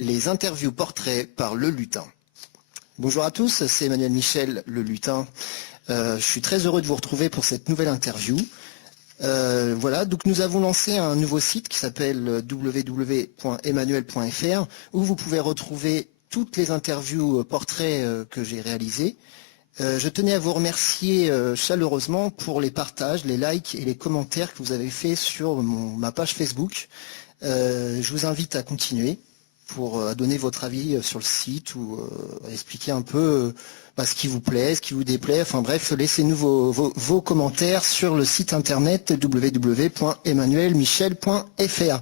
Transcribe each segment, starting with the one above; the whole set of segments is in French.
les interviews portraits par Le Lutin. Bonjour à tous, c'est Emmanuel Michel, Le Lutin. Je suis très heureux de vous retrouver pour cette nouvelle interview. Voilà, donc nous avons lancé un nouveau site qui s'appelle www.emmanuel.fr où vous pouvez retrouver toutes les interviews portraits que j'ai réalisées. Je tenais à vous remercier chaleureusement pour les partages, les likes et les commentaires que vous avez faits sur ma page Facebook. Je vous invite à continuer pour donner votre avis sur le site ou à expliquer un peu ce qui vous plaît, ce qui vous déplaît. Enfin bref, laissez-nous vos commentaires sur le site internet www.emmanuelmichel.fr.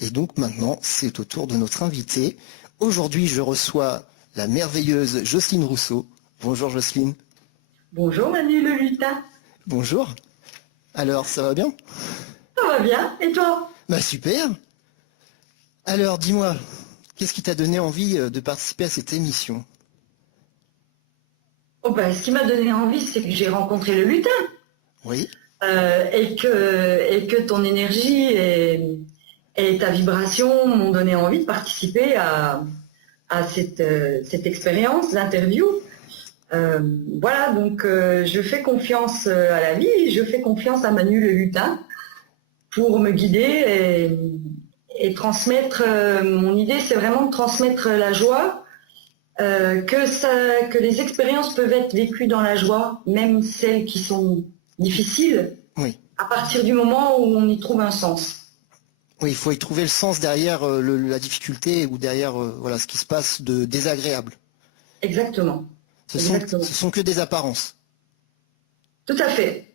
Et donc maintenant, c'est au tour de notre invité. Aujourd'hui, je reçois la merveilleuse Jocelyne Rousseau. Bonjour Jocelyne. Bonjour Manu Le Lutin. Bonjour. Alors, ça va bien? Ça va bien, et toi? Super. Alors, dis-moi, qu'est-ce qui t'a donné envie de participer à cette émission? Ce qui m'a donné envie, c'est que j'ai rencontré Le Lutin. Oui. Et que ton énergie et ta vibration m'ont donné envie de participer à cette expérience d'interview. Voilà, donc je fais confiance à la vie, je fais confiance à Manu Le Lutin pour me guider et transmettre. Mon idée, c'est vraiment de transmettre la joie, que les expériences peuvent être vécues dans la joie, même celles qui sont difficiles, Oui. à partir du moment où on y trouve un sens. Oui, il faut y trouver le sens derrière la difficulté ou derrière voilà, ce qui se passe de désagréable. Exactement. Ce sont que des apparences. Tout à fait.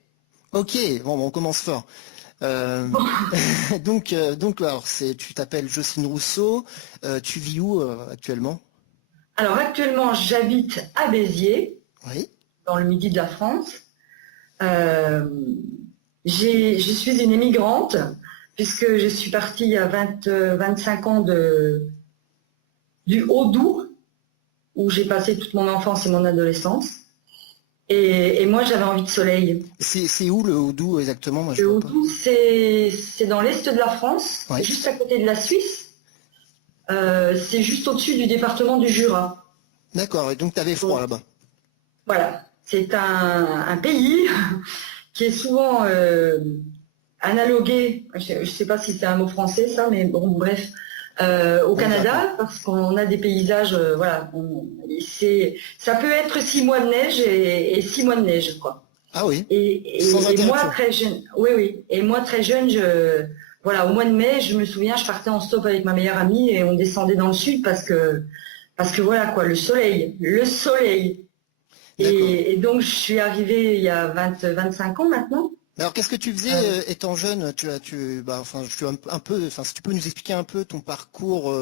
Ok, bon, on commence fort. Donc alors, tu t'appelles Jocelyne Rousseau. Tu vis où actuellement? Alors actuellement, j'habite à Béziers, Oui. dans le midi de la France. Je suis une émigrante, puisque je suis partie il y a 25 ans du Haut-Doubs, où j'ai passé toute mon enfance et mon adolescence. Et moi, j'avais envie de soleil. C'est où le Haut-Doubs exactement? Moi, le Haut-Doubs, c'est dans l'est de la France, ouais. C'est juste à côté de la Suisse. C'est juste au-dessus du département du Jura. D'accord, et donc tu avais froid là-bas. Voilà, c'est un pays qui est souvent analogué, je ne sais pas si c'est un mot français ça, mais bon, bref, au Canada, parce qu'on a des paysages, voilà, ça peut être 6 mois de neige et 6 mois de neige, quoi. Ah oui. Et moi très jeune, oui, et moi très jeune, voilà, au mois de mai, je me souviens, je partais en stop avec ma meilleure amie et on descendait dans le sud parce que voilà quoi, le soleil. Et donc je suis arrivée il y a 25 ans maintenant. Alors qu'est-ce que tu faisais étant jeune? Si tu peux nous expliquer un peu ton parcours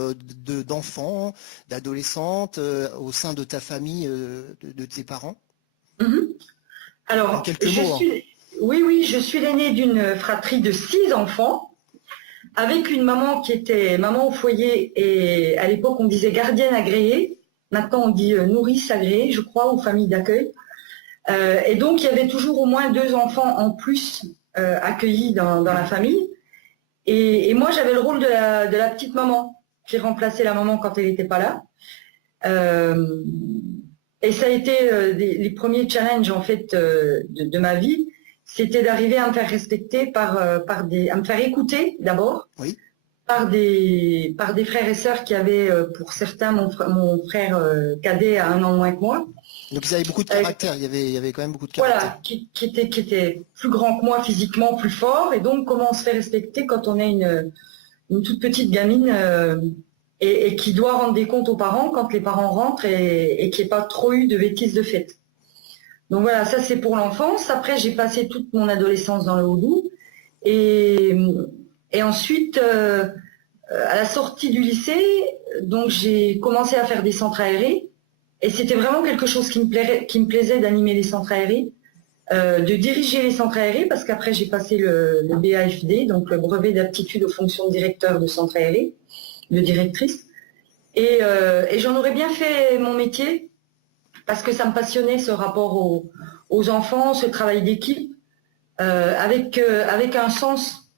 d'enfant, d'adolescente, au sein de ta famille, de tes parents? Alors, je suis l'aînée d'une fratrie de 6 enfants, avec une maman qui était maman au foyer, et à l'époque on disait gardienne agréée, maintenant on dit nourrice agréée, je crois, aux familles d'accueil. Et donc il y avait toujours au moins 2 enfants en plus accueillis dans la famille. Et moi j'avais le rôle de la petite maman, qui remplaçait la maman quand elle n'était pas là. Et ça a été les premiers challenges en fait de ma vie, c'était d'arriver à me faire respecter à me faire écouter d'abord, oui, par des frères et sœurs qui avaient, pour certains, mon frère cadet a 1 an moins que moi. Donc ils avaient beaucoup de caractère, il y avait quand même beaucoup de caractère. Voilà, qui était plus grand que moi physiquement, plus fort, et donc comment on se fait respecter quand on est une toute petite gamine et qui doit rendre des comptes aux parents quand les parents rentrent et qu'il n'y ait pas trop eu de bêtises de fête. Donc voilà, ça c'est pour l'enfance. Après, j'ai passé toute mon adolescence dans le Haut-Doubs. Et ensuite, à la sortie du lycée, donc j'ai commencé à faire des centres aérés. Et c'était vraiment quelque chose qui me plaisait d'animer les centres aérés, de diriger les centres aérés, parce qu'après j'ai passé le BAFD, donc le brevet d'aptitude aux fonctions de directeur de centre aéré, de directrice. Et j'en aurais bien fait mon métier, parce que ça me passionnait ce rapport aux enfants, ce travail d'équipe, avec un sens.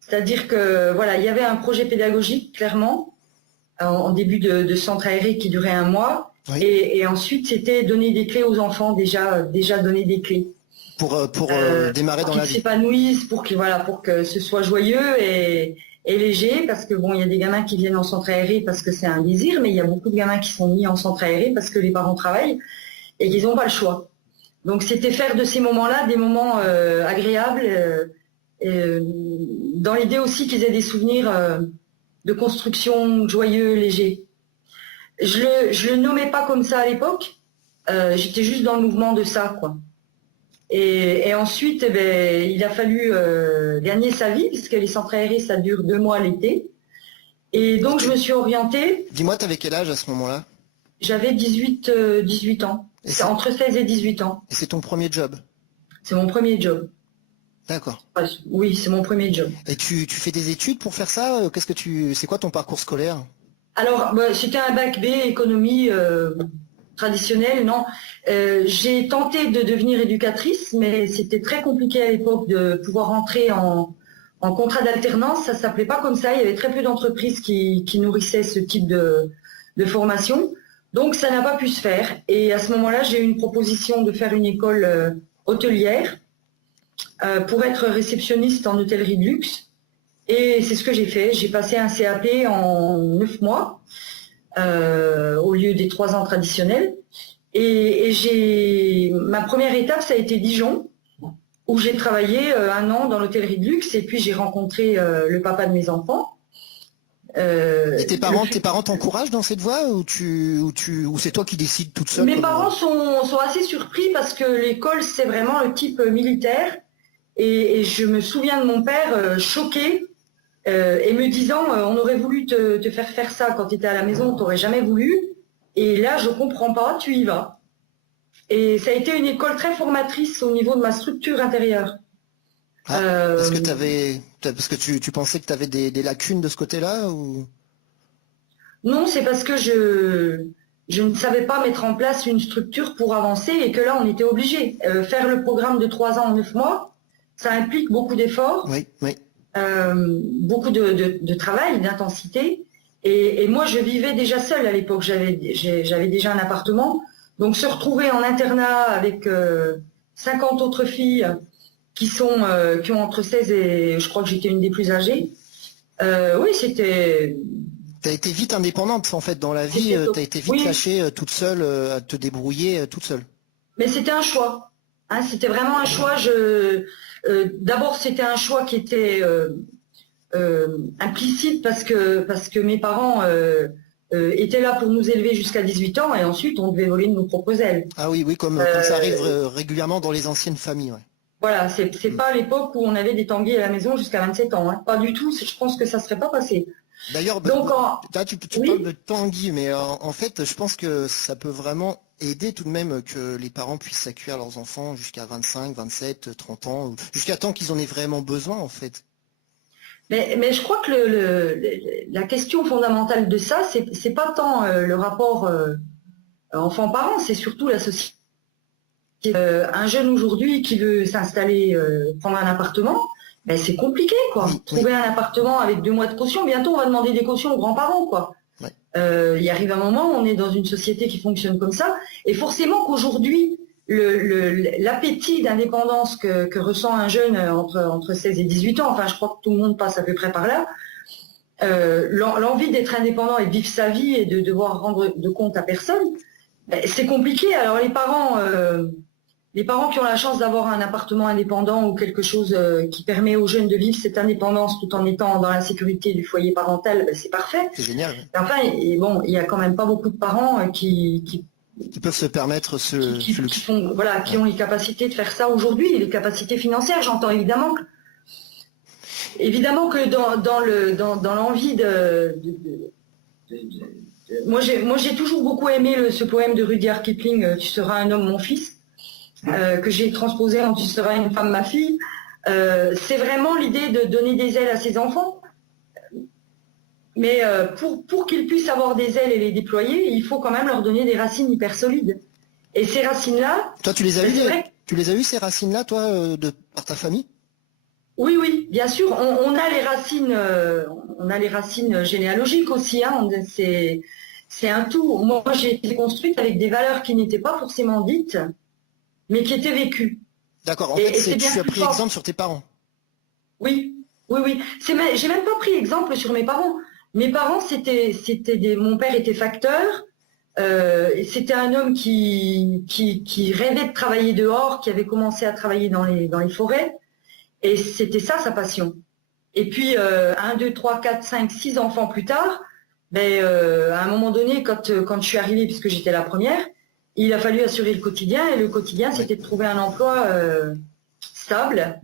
C'est-à-dire que voilà, il y avait un projet pédagogique, clairement, en début de centre aéré qui durait 1 mois. Oui. Et ensuite, c'était donner des clés aux enfants, déjà donner des clés. Pour démarrer dans la vie. Qu'ils s'épanouissent, pour que ce soit joyeux et léger, parce que bon, il y a des gamins qui viennent en centre aéré parce que c'est un désir, mais il y a beaucoup de gamins qui sont mis en centre aéré parce que les parents travaillent et qu'ils n'ont pas le choix. Donc c'était faire de ces moments-là des moments agréables, dans l'idée aussi qu'ils aient des souvenirs de construction joyeux, légers. Je le nommais pas comme ça à l'époque, j'étais juste dans le mouvement de ça, quoi. Et ensuite, eh ben, il a fallu gagner sa vie, puisque les centres aérés, ça dure 2 mois l'été. Et donc, je me suis orientée. Dis-moi, t'avais quel âge à ce moment-là? J'avais 18 ans. C'est entre 16 et 18 ans. Et c'est ton premier job? C'est mon premier job. D'accord. Oui, c'est mon premier job. Et tu fais des études pour faire ça? C'est quoi ton parcours scolaire? Alors, c'était un bac B, économie traditionnelle, non. J'ai tenté de devenir éducatrice, mais c'était très compliqué à l'époque de pouvoir entrer en contrat d'alternance. Ça s'appelait pas comme ça. Il y avait très peu d'entreprises qui nourrissaient ce type de formation. Donc, ça n'a pas pu se faire. Et à ce moment-là, j'ai eu une proposition de faire une école hôtelière pour être réceptionniste en hôtellerie de luxe. Et c'est ce que j'ai fait. J'ai passé un CAP en 9 mois au lieu des 3 ans traditionnels. Et ma première étape, ça a été Dijon, où j'ai travaillé 1 an dans l'hôtellerie de luxe. Et puis j'ai rencontré le papa de mes enfants. Et tes parents t'encouragent dans cette voie ou c'est toi qui décides toute seule? Mes parents sont assez surpris parce que l'école, c'est vraiment le type militaire. Et je me souviens de mon père choqué et me disant on aurait voulu te faire ça quand tu étais à la maison, tu n'aurais jamais voulu. Et là, je comprends pas, tu y vas. Et ça a été une école très formatrice au niveau de ma structure intérieure. Parce que tu pensais que tu avais des lacunes de ce côté-là ou... Non, c'est parce que je ne savais pas mettre en place une structure pour avancer et que là, on était obligé. Faire le programme de 3 ans en 9 mois, ça implique beaucoup d'efforts, oui. beaucoup de travail, d'intensité. Et moi, je vivais déjà seule à l'époque. J'avais déjà un appartement. Donc, se retrouver en internat avec 50 autres filles qui ont entre 16 et... Je crois que j'étais une des plus âgées. Oui, c'était... Tu as été vite indépendante, en fait, dans la vie. Tu as été vite lâchée toute seule, à te débrouiller toute seule. Mais c'était un choix. Hein, c'était vraiment un choix. D'abord, c'était un choix qui était implicite parce que mes parents étaient là pour nous élever jusqu'à 18 ans et ensuite on devait voler de nos propres ailes. Ah oui, comme ça arrive régulièrement dans les anciennes familles. Ouais. Voilà, c'est pas l'époque où on avait des tanguis à la maison jusqu'à 27 ans. Hein. Pas du tout, je pense que ça ne serait pas passé. D'ailleurs, là, tu parles de tanguis, mais en fait, je pense que ça peut vraiment aider tout de même que les parents puissent accueillir leurs enfants jusqu'à 25, 27, 30 ans, jusqu'à temps qu'ils en aient vraiment besoin, en fait. Mais je crois que la question fondamentale de ça, c'est pas tant le rapport enfant-parent, c'est surtout la société. Un jeune aujourd'hui qui veut s'installer, prendre un appartement, ben c'est compliqué, quoi. Trouver un appartement avec 2 mois de caution, bientôt on va demander des cautions aux grands-parents, quoi. Ouais. Il arrive un moment, on est dans une société qui fonctionne comme ça, et forcément qu'aujourd'hui, l'appétit d'indépendance que ressent un jeune entre 16 et 18 ans, enfin je crois que tout le monde passe à peu près par là, l'envie d'être indépendant et de vivre sa vie et de devoir rendre de compte à personne, ben, c'est compliqué. Alors les parents qui ont la chance d'avoir un appartement indépendant ou quelque chose qui permet aux jeunes de vivre cette indépendance tout en étant dans la sécurité du foyer parental, ben, c'est parfait. C'est génial. Enfin, il y a quand même pas beaucoup de parents qui peuvent se permettre qui ont les capacités de faire ça aujourd'hui, les capacités financières, j'entends évidemment que dans l'envie moi j'ai toujours beaucoup aimé ce poème de Rudyard Kipling, Tu seras un homme mon fils, que j'ai transposé en Tu seras une femme ma fille. C'est vraiment l'idée de donner des ailes à ses enfants. Mais pour qu'ils puissent avoir des ailes et les déployer, il faut quand même leur donner des racines hyper solides. Et ces racines-là... Toi, tu les as eues ces racines-là, toi, par ta famille? Oui, oui, bien sûr. On a les racines généalogiques aussi. Hein. C'est un tout. Moi, j'ai été construite avec des valeurs qui n'étaient pas forcément dites, mais qui étaient vécues. D'accord, en fait, Et c'est bien tu as plus pris exemple fort. sur tes parents. Oui, oui, oui. J'ai même pas pris exemple sur mes parents. Mes parents, mon père était facteur. Et c'était un homme qui rêvait de travailler dehors, qui avait commencé à travailler dans les forêts. Et c'était ça sa passion. Et puis, 1, 2, 3, 4, 5, 6 enfants plus tard, à un moment donné, quand je suis arrivée, puisque j'étais la première, il a fallu assurer le quotidien. Et le quotidien, Oui. c'était de trouver un emploi stable.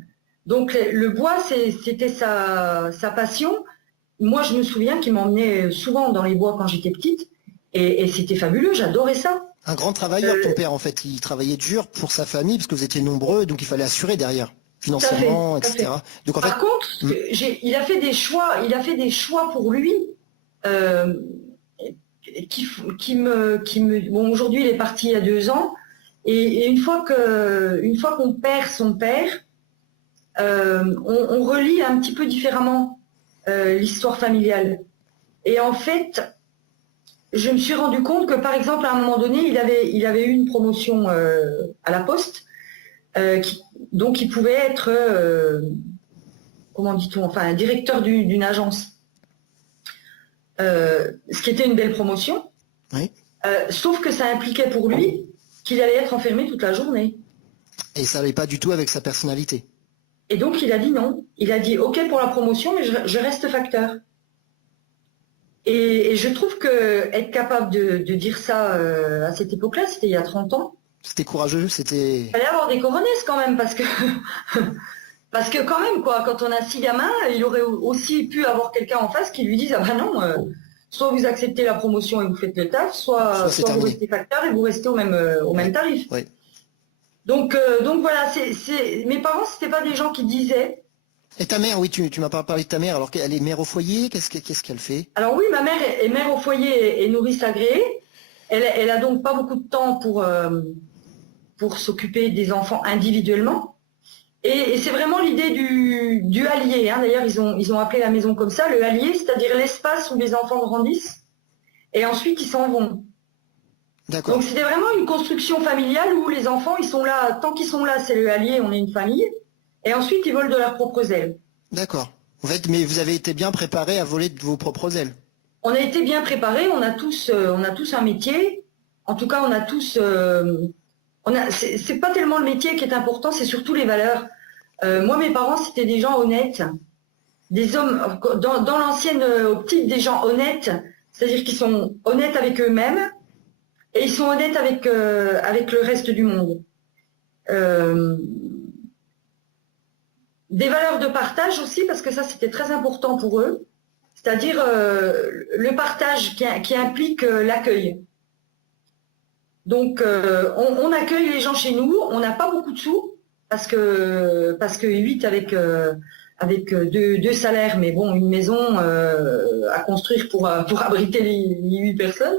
Donc, le bois, c'était sa passion. Moi, je me souviens qu'il m'emmenait souvent dans les bois quand j'étais petite. Et c'était fabuleux, j'adorais ça. Un grand travailleur, ton père, en fait. Il travaillait dur pour sa famille, parce que vous étiez nombreux, donc il fallait assurer derrière, Tout à fait, financièrement, tout à fait. etc. Donc en fait, Par contre, hmm, il a fait des choix pour lui euh, bon, aujourd'hui, il est parti il y a 2 ans, et une fois qu'on perd son père, on relit un petit peu différemment l'histoire familiale. Et en fait, je me suis rendu compte que, par exemple, à un moment donné, il avait eu une promotion à la Poste, donc il pouvait être, comment dit-on, enfin, un directeur d'une agence, ce qui était une belle promotion. oui. Sauf que ça impliquait pour lui qu'il allait être enfermé toute la journée. Et ça n'allait pas du tout avec sa personnalité. Et donc il a dit non. Il a dit ok pour la promotion, mais je reste facteur. Et je trouve que être capable de dire ça à cette époque-là, c'était il y a 30 ans, C'était courageux, c'était... il fallait avoir des coronesses quand même, parce que parce que quand même, quoi, quand on a 6 gamins, il aurait aussi pu avoir quelqu'un en face qui lui dise ah ben non, soit vous acceptez la promotion et vous faites le taf, Soit c'est soit vous terminé. restez facteur et vous restez au Oui. même tarif. Oui. Donc voilà, mes parents, c'était pas des gens qui disaient. Et ta mère, oui, tu m'as pas parlé de ta mère, alors qu'elle est mère au foyer, qu'est-ce qu'elle fait? Alors oui, ma mère est mère au foyer et nourrice agréée. Elle a donc pas beaucoup de temps pour s'occuper des enfants individuellement. Et c'est vraiment l'idée du allié. Hein. D'ailleurs, ils ont appelé la maison comme ça, le allié, c'est-à-dire l'espace où les enfants grandissent et ensuite ils s'en vont. D'accord. Donc c'était vraiment une construction familiale où les enfants, ils sont là, tant qu'ils sont là, c'est le allié, on est une famille. Et ensuite, ils volent de leurs propres ailes. D'accord. En fait, mais vous avez été bien préparé à voler de vos propres ailes. On a été bien préparés, on a tous un métier. En tout cas, on a tous. C'est pas tellement le métier qui est important, c'est surtout les valeurs. Moi, mes parents, c'était des gens honnêtes, des hommes dans l'ancienne optique, des gens honnêtes, c'est-à-dire qu'ils sont honnêtes avec eux-mêmes et ils sont honnêtes avec le reste du monde. Des valeurs de partage aussi, parce que ça, c'était très important pour eux. C'est-à-dire le partage qui implique l'accueil. Donc, on accueille les gens chez nous, on n'a pas beaucoup de sous, parce que 8 avec 2 salaires, mais bon, une maison à construire pour abriter les 8 personnes.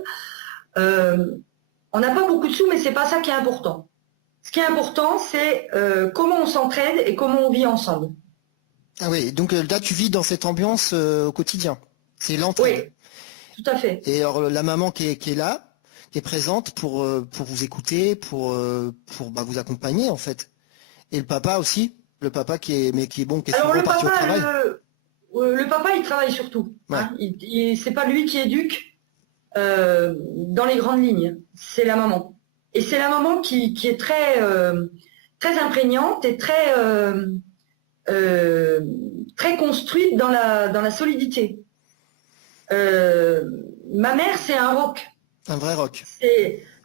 On n'a pas beaucoup de sous, mais c'est pas ça qui est important. Ce qui est important, c'est comment on s'entraide et comment on vit ensemble. Ah oui, donc là, tu vis dans cette ambiance au quotidien. C'est l'entraide. Oui, tout à fait. Et alors, la maman qui est là, qui est présente pour vous écouter, pour vous accompagner, en fait. Et le papa aussi, le papa qui est bon, qui est Alors souvent le parti au papa, travail. le papa, il travaille surtout. Ouais. Hein. C'est pas lui qui éduque dans les grandes lignes, c'est la maman. Et c'est la maman qui est très, très imprégnante et très, très construite dans la solidité. Ma mère, c'est un roc. Un vrai rock.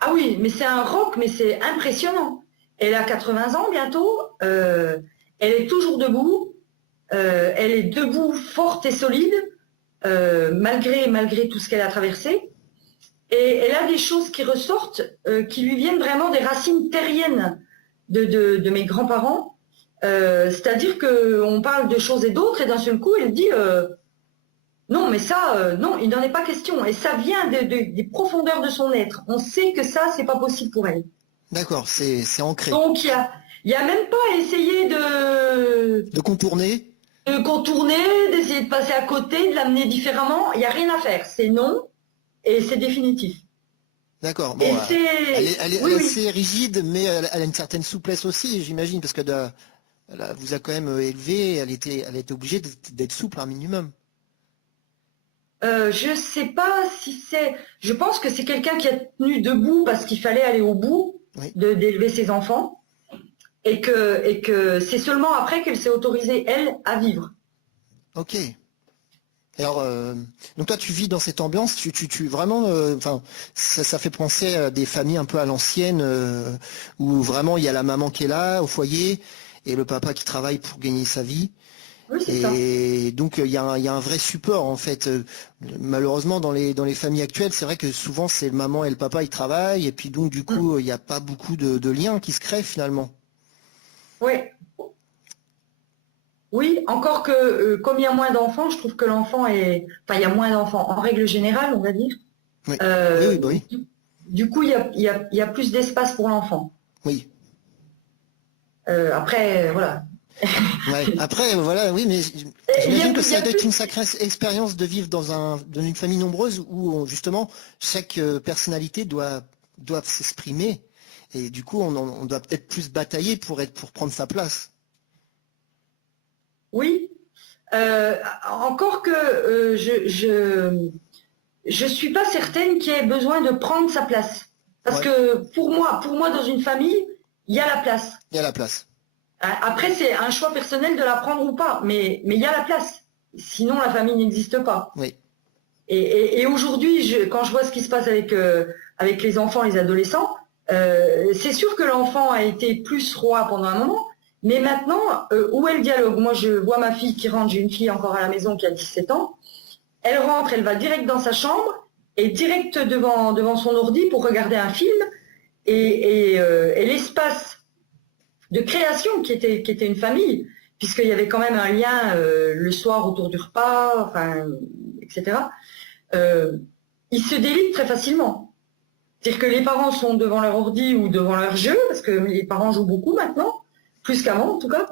Ah oui, mais c'est un roc, mais c'est impressionnant. Elle a 80 ans bientôt, elle est toujours debout, elle est debout, forte et solide, malgré tout ce qu'elle a traversé. Et elle a des choses qui ressortent, qui lui viennent vraiment des racines terriennes de mes grands-parents. C'est-à-dire qu'on parle de choses et d'autres, et d'un seul coup, elle dit non, mais ça, non, il n'en est pas question. Et ça vient des profondeurs de son être. On sait que ça, c'est pas possible pour elle. D'accord, c'est ancré. Donc il Il n'y a même pas à essayer De contourner? de contourner, d'essayer de passer à côté, de l'amener différemment. Il n'y a rien à faire. C'est non et c'est définitif. D'accord. Bon, Et elle est oui, oui. assez rigide, mais elle a une certaine souplesse aussi, j'imagine, parce que elle vous a quand même élevé, elle était obligée d'être souple un minimum. Je sais pas si c'est. Je pense que c'est quelqu'un qui a tenu debout parce qu'il fallait aller au bout Oui. d'élever ses enfants et que c'est seulement après qu'elle s'est autorisée elle à vivre. Ok. Alors, donc toi, tu vis dans cette ambiance, tu vraiment, enfin, ça fait penser à des familles un peu à l'ancienne, où vraiment il y a la maman qui est là au foyer et le papa qui travaille pour gagner sa vie. Oui, c'est ça. Et donc il y a un vrai support en fait. Malheureusement dans les familles actuelles, c'est vrai que souvent c'est le maman et le papa ils travaillent et puis donc du coup il n'y a pas beaucoup de liens qui se créent finalement. Oui. Oui, encore que comme il y a moins d'enfants, je trouve que l'enfant est. Enfin, il y a moins d'enfants en règle générale, on va dire. Oui, oui, Euh, oui, bah oui, du coup, il y a plus d'espace pour l'enfant. oui. Après, voilà. Ouais. Après voilà, oui, mais Il y a, j'imagine que il y ça a doit être plus. une sacrée expérience de vivre dans une famille nombreuse où justement chaque personnalité doit s'exprimer et du coup on doit peut-être plus batailler pour prendre sa place. Oui. Encore que je suis pas certaine qu'il y ait besoin de prendre sa place. Parce Ouais, que pour moi, dans une famille, il y a la place. il y a la place. Après, c'est un choix personnel de la prendre ou pas, mais il y a la place. Sinon, la famille n'existe pas. Oui, Et aujourd'hui, quand je vois ce qui se passe avec les enfants, les adolescents, c'est sûr que l'enfant a été plus roi pendant un moment, mais maintenant, où est le dialogue? Moi, je vois ma fille qui rentre, j'ai une fille encore à la maison qui a 17 ans, elle rentre, elle va direct dans sa chambre et direct devant son ordi pour regarder un film, et l'espace de création qui était une famille, puisqu'il y avait quand même un lien le soir autour du repas, enfin, etc. euh, il se délite très facilement. C'est-à-dire que les parents sont devant leur ordi ou devant leur jeu, parce que les parents jouent beaucoup maintenant, plus qu'avant en tout cas,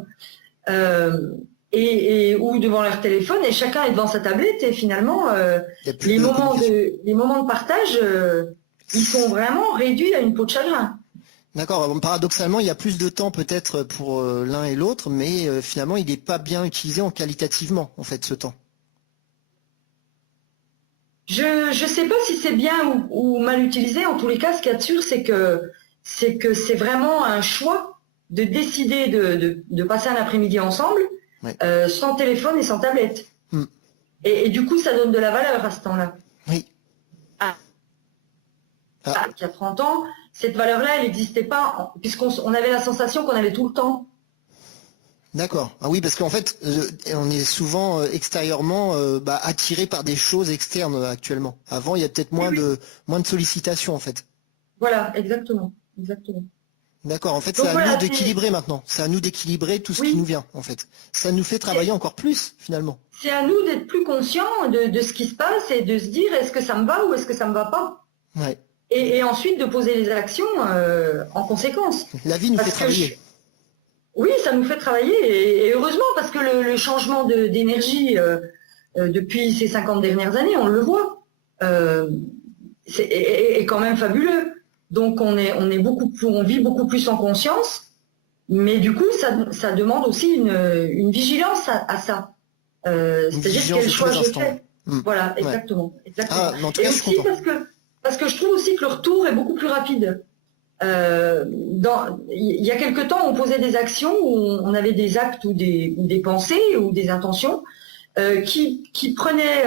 euh, ou devant leur téléphone, et chacun est devant sa tablette, et finalement, il y a plus de communication. les moments de partage, ils sont vraiment réduits à une peau de chagrin. D'accord, bon, paradoxalement, il y a plus de temps peut-être pour l'un et l'autre, mais finalement, il n'est pas bien utilisé en qualitativement, en fait, ce temps. Je ne sais pas si c'est bien ou mal utilisé. En tous les cas, ce qu'il y a de sûr, c'est que c'est vraiment un choix de décider de passer un après-midi ensemble, Ouais. sans téléphone et sans tablette. Hmm. Et du coup, ça donne de la valeur à ce temps-là. Oui. Il y a 30 ans, cette valeur-là, elle n'existait pas, puisqu'on avait la sensation qu'on avait tout le temps. D'accord. Ah oui, parce qu'en fait, on est souvent extérieurement attiré par des choses externes actuellement. Avant, il y a peut-être Oui, oui. moins de sollicitations, en fait. Voilà, exactement. Exactement. D'accord. En fait, c'est Donc à nous voilà, d'équilibrer maintenant. C'est à nous d'équilibrer tout ce qui nous oui, vient, en fait. Ça nous fait travailler encore plus, finalement. c'est à nous d'être plus conscients de ce qui se passe et de se dire est-ce que ça me va ou est-ce que ça me va pas. Ouais. Et ensuite de poser les actions en conséquence. La vie nous fait Parce que travailler. oui, ça nous fait travailler et heureusement parce que le changement d'énergie depuis ces 50 dernières années, on le voit, est quand même fabuleux. Donc on vit beaucoup plus en conscience, mais du coup ça demande aussi une vigilance à ça. Une C'est-à-dire vigilance quel de tous choix les je instants. fais. Hmm. Voilà, Ouais. exactement, exactement. Ah, mais en tout Et cas, je suis aussi content. parce que je trouve aussi que le retour est beaucoup plus rapide. Il y a quelque temps, on posait des actions où on avait des actes ou des pensées ou des intentions qui prenaient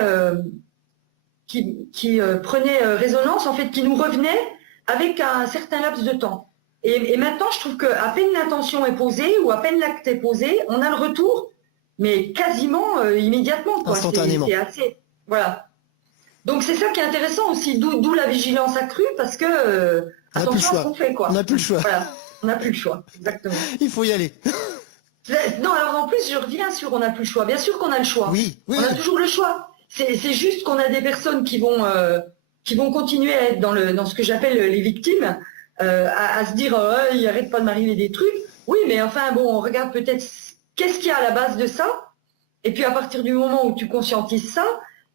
prenaient résonance, en fait, qui nous revenaient avec un certain laps de temps. Et maintenant, je trouve qu'à peine l'intention est posée ou à peine l'acte est posé, on a le retour, mais quasiment immédiatement, quoi. Instantanément. C'est assez, voilà. Donc c'est ça qui est intéressant aussi, d'où la vigilance accrue, parce que On n'a plus le attention à ce choix. qu'on fait, On quoi. n'a plus le choix. Voilà, on n'a plus le choix, exactement. Il faut y aller. Non, alors en plus, je reviens sur on n'a plus le choix. Bien sûr qu'on a le choix. Oui, oui, On a oui. toujours le choix. C'est juste qu'on a des personnes qui vont continuer à être dans ce que j'appelle les victimes, à se dire il arrête pas de m'arriver des trucs, Oui, mais enfin, bon, on regarde peut-être qu'est-ce qu'il y a à la base de ça. Et puis, à partir du moment où tu conscientises ça,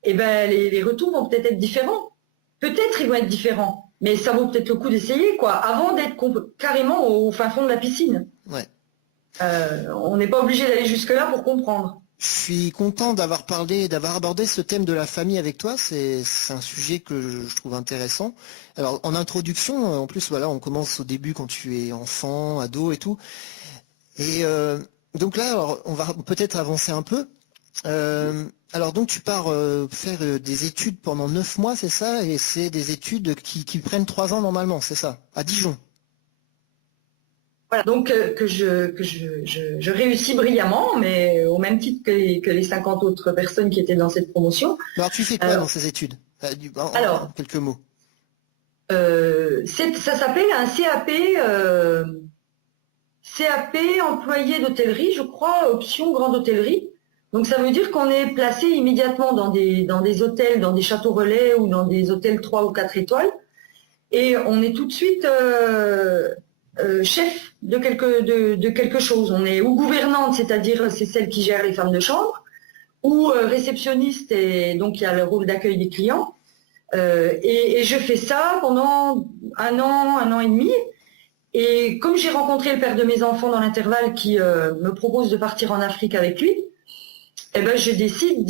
eh ben, les retours vont peut-être être différents. Peut-être ils vont être différents. Mais ça vaut peut-être le coup d'essayer, quoi, avant d'être carrément au fin fond de la piscine. Ouais. On n'est pas obligé d'aller jusque-là pour comprendre. Je suis content d'avoir abordé ce thème de la famille avec toi. C'est un sujet que je trouve intéressant. Alors, en introduction, en plus, voilà, on commence au début quand tu es enfant, ado et tout. Et donc là, alors, on va peut-être avancer un peu. Alors donc tu pars faire des études pendant 9 mois, c'est ça? Et c'est des études qui prennent 3 ans normalement, c'est ça? À Dijon. Voilà, donc je réussis brillamment, mais au même titre que les 50 autres personnes qui étaient dans cette promotion. Alors tu fais quoi dans ces études? En quelques mots. Ça s'appelle un CAP employé d'hôtellerie, je crois, option grande hôtellerie. Donc ça veut dire qu'on est placé immédiatement dans des hôtels, dans des châteaux relais ou dans des hôtels 3 ou 4 étoiles. Et on est tout de suite chef de quelque chose. On est ou gouvernante, c'est-à-dire c'est celle qui gère les femmes de chambre, ou réceptionniste, et donc il y a le rôle d'accueil des clients. Et je fais ça pendant un an et demi. Et comme j'ai rencontré le père de mes enfants dans l'intervalle qui me propose de partir en Afrique avec lui, eh ben, je décide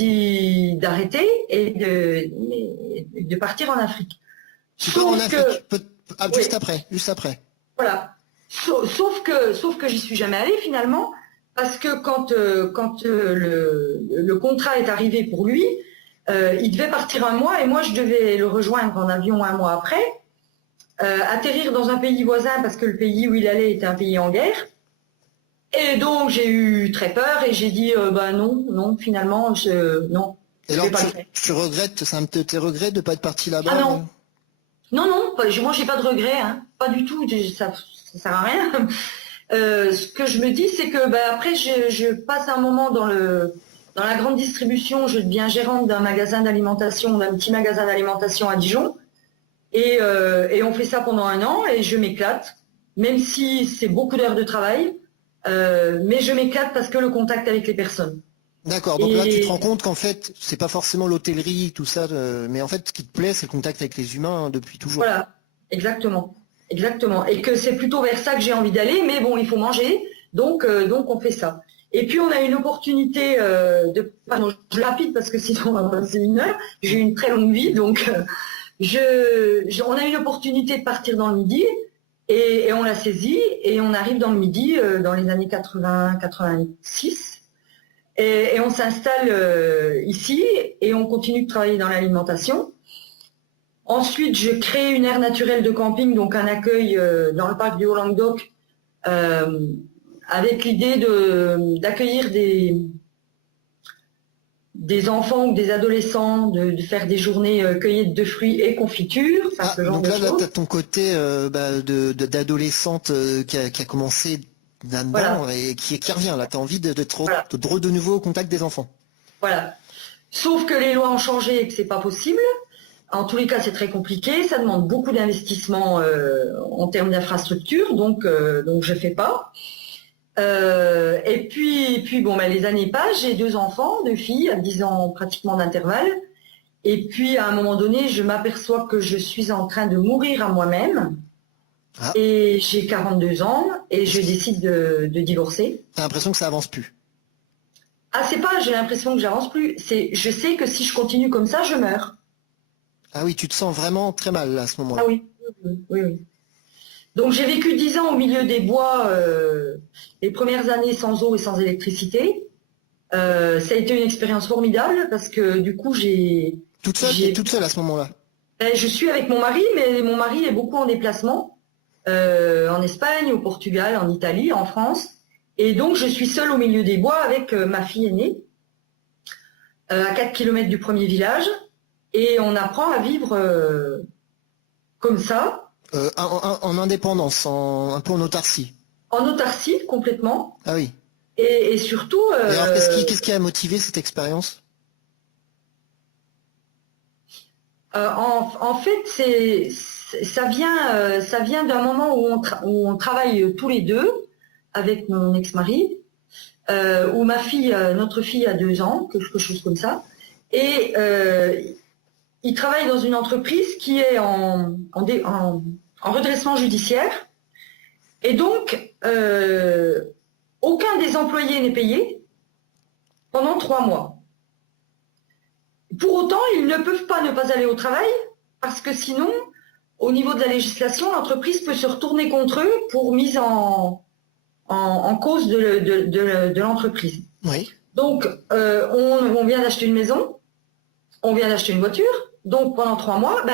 d'arrêter et de partir en Afrique. Tu pars en Afrique, juste oui, après, juste après. Voilà. Sauf que j'y suis jamais allée finalement, parce que quand le contrat est arrivé pour lui, il devait partir un mois et moi je devais le rejoindre en avion un mois après, atterrir dans un pays voisin parce que le pays où il allait était un pays en guerre. Et donc j'ai eu très peur et j'ai dit non, finalement, non. Et alors tu regrettes, c'est un de tes regrets de ne pas être parti là-bas? Ah non. Non, moi j'ai pas de regrets, hein. Pas du tout, ça sert à rien. Ce que je me dis, c'est que après je passe un moment dans la grande distribution, je deviens gérante d'un magasin d'alimentation, d'un petit magasin d'alimentation à Dijon. Et on fait ça pendant un an et je m'éclate, même si c'est beaucoup d'heures de travail, mais je m'éclate parce que le contact avec les personnes. D'accord, donc là tu te rends compte qu'en fait, c'est pas forcément l'hôtellerie, tout ça, mais en fait ce qui te plaît, c'est le contact avec les humains depuis toujours. Voilà, exactement. Exactement. Et que c'est plutôt vers ça que j'ai envie d'aller, mais bon, il faut manger, donc on fait ça. Et puis on a une opportunité pardon, je rapide parce que sinon c'est une heure, j'ai une très longue vie, donc on a une opportunité de partir dans le Midi, et on l'a saisie, et on arrive dans le Midi dans les années 80-86. Et on s'installe ici et on continue de travailler dans l'alimentation. Ensuite, je crée une aire naturelle de camping, donc un accueil dans le parc du Haut-Languedoc, avec l'idée d'accueillir des enfants ou des adolescents, de faire des journées cueillettes de fruits et confitures. Donc là, tu as ton côté d'adolescente qui a commencé là-dedans, voilà. Et qui revient. Là, tu as envie d'être de nouveau au contact des enfants. Voilà. Sauf que les lois ont changé et que c'est pas possible. En tous les cas, c'est très compliqué. Ça demande beaucoup d'investissement en termes d'infrastructure, donc je fais pas. Et puis bon, les années passent. J'ai 2 enfants, 2 filles à 10 ans pratiquement d'intervalle. Et puis à un moment donné, je m'aperçois que je suis en train de mourir à moi-même. Ah. Et j'ai 42 ans et je décide de divorcer. T'as l'impression que ça avance plus? Ah, c'est pas j'ai l'impression que j'avance plus. Je sais que si je continue comme ça, je meurs. Ah oui, tu te sens vraiment très mal là, à ce moment-là. Ah oui. Donc j'ai vécu 10 ans au milieu des bois, les premières années sans eau et sans électricité. Ça a été une expérience formidable parce que du coup j'ai... Toute seule à ce moment-là? Je suis avec mon mari, mais mon mari est beaucoup en déplacement. En Espagne, au Portugal, en Italie, en France. Et donc, je suis seule au milieu des bois avec ma fille aînée, à 4 km du premier village. Et on apprend à vivre comme ça. En indépendance, un peu en autarcie. En autarcie, complètement. Ah oui. Et surtout... Et alors, qu'est-ce qui a motivé cette expérience? En fait, ça vient d'un moment où on travaille tous les deux avec mon ex-mari, où notre fille a 2 ans, quelque chose comme ça. Et il travaille dans une entreprise qui est en redressement judiciaire. Et donc, aucun des employés n'est payé pendant 3 mois. Pour autant, ils ne peuvent pas ne pas aller au travail, parce que sinon, au niveau de la législation, l'entreprise peut se retourner contre eux pour mise en cause de l'entreprise. Oui. Donc, on vient d'acheter une maison, on vient d'acheter une voiture, donc pendant 3 mois,